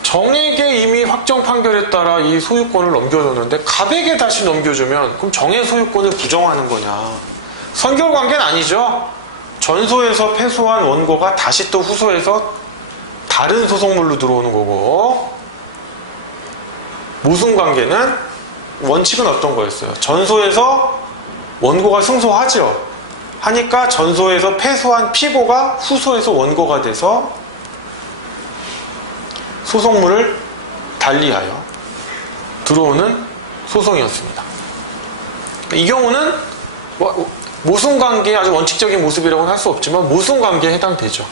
정에게 이미 확정 판결에 따라 이 소유권을 넘겨줬는데 갑에게 다시 넘겨주면 그럼 정의 소유권을 부정하는 거냐. 선결관계는 아니죠. 전소에서 패소한 원고가 다시 또 후소에서 다른 소송물로 들어오는 거고, 모순관계는 원칙은 어떤 거였어요? 전소에서 원고가 승소하죠. 하니까 전소에서 패소한 피고가 후소에서 원고가 돼서 소송물을 달리하여 들어오는 소송이었습니다. 이 경우는 모순관계의 아주 원칙적인 모습이라고는 할 수 없지만 모순관계에 해당되죠.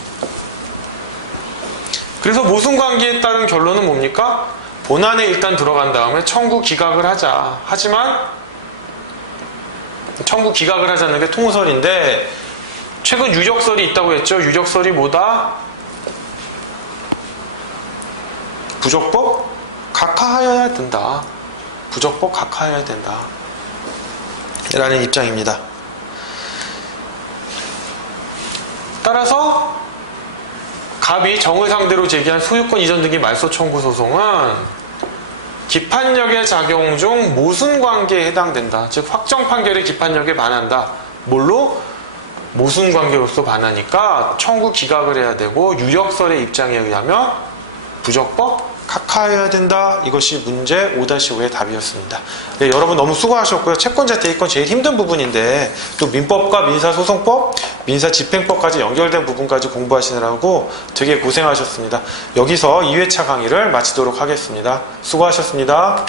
그래서 모순관계에 따른 결론은 뭡니까? 본안에 일단 들어간 다음에 청구 기각을 하자. 하지만 청구 기각을 하자는 게 통설인데 최근 유력설이 있다고 했죠. 유력설이 뭐다? 부적법 각하하여야 된다. 부적법 각하해야 된다. 라는 입장입니다. 따라서 갑이 정을 상대로 제기한 소유권 이전 등기 말소 청구 소송은 기판력의 작용 중 모순관계에 해당된다. 즉 확정 판결의 기판력에 반한다. 뭘로? 모순관계로서 반하니까 청구 기각을 해야 되고 유력설의 입장에 의하면 부적법 각하해야 된다. 이것이 문제 5-5의 답이었습니다. 네, 여러분 너무 수고하셨고요. 채권자 대리권 제일 힘든 부분인데 또 민법과 민사소송법, 민사집행법까지 연결된 부분까지 공부하시느라고 되게 고생하셨습니다. 여기서 2회차 강의를 마치도록 하겠습니다. 수고하셨습니다.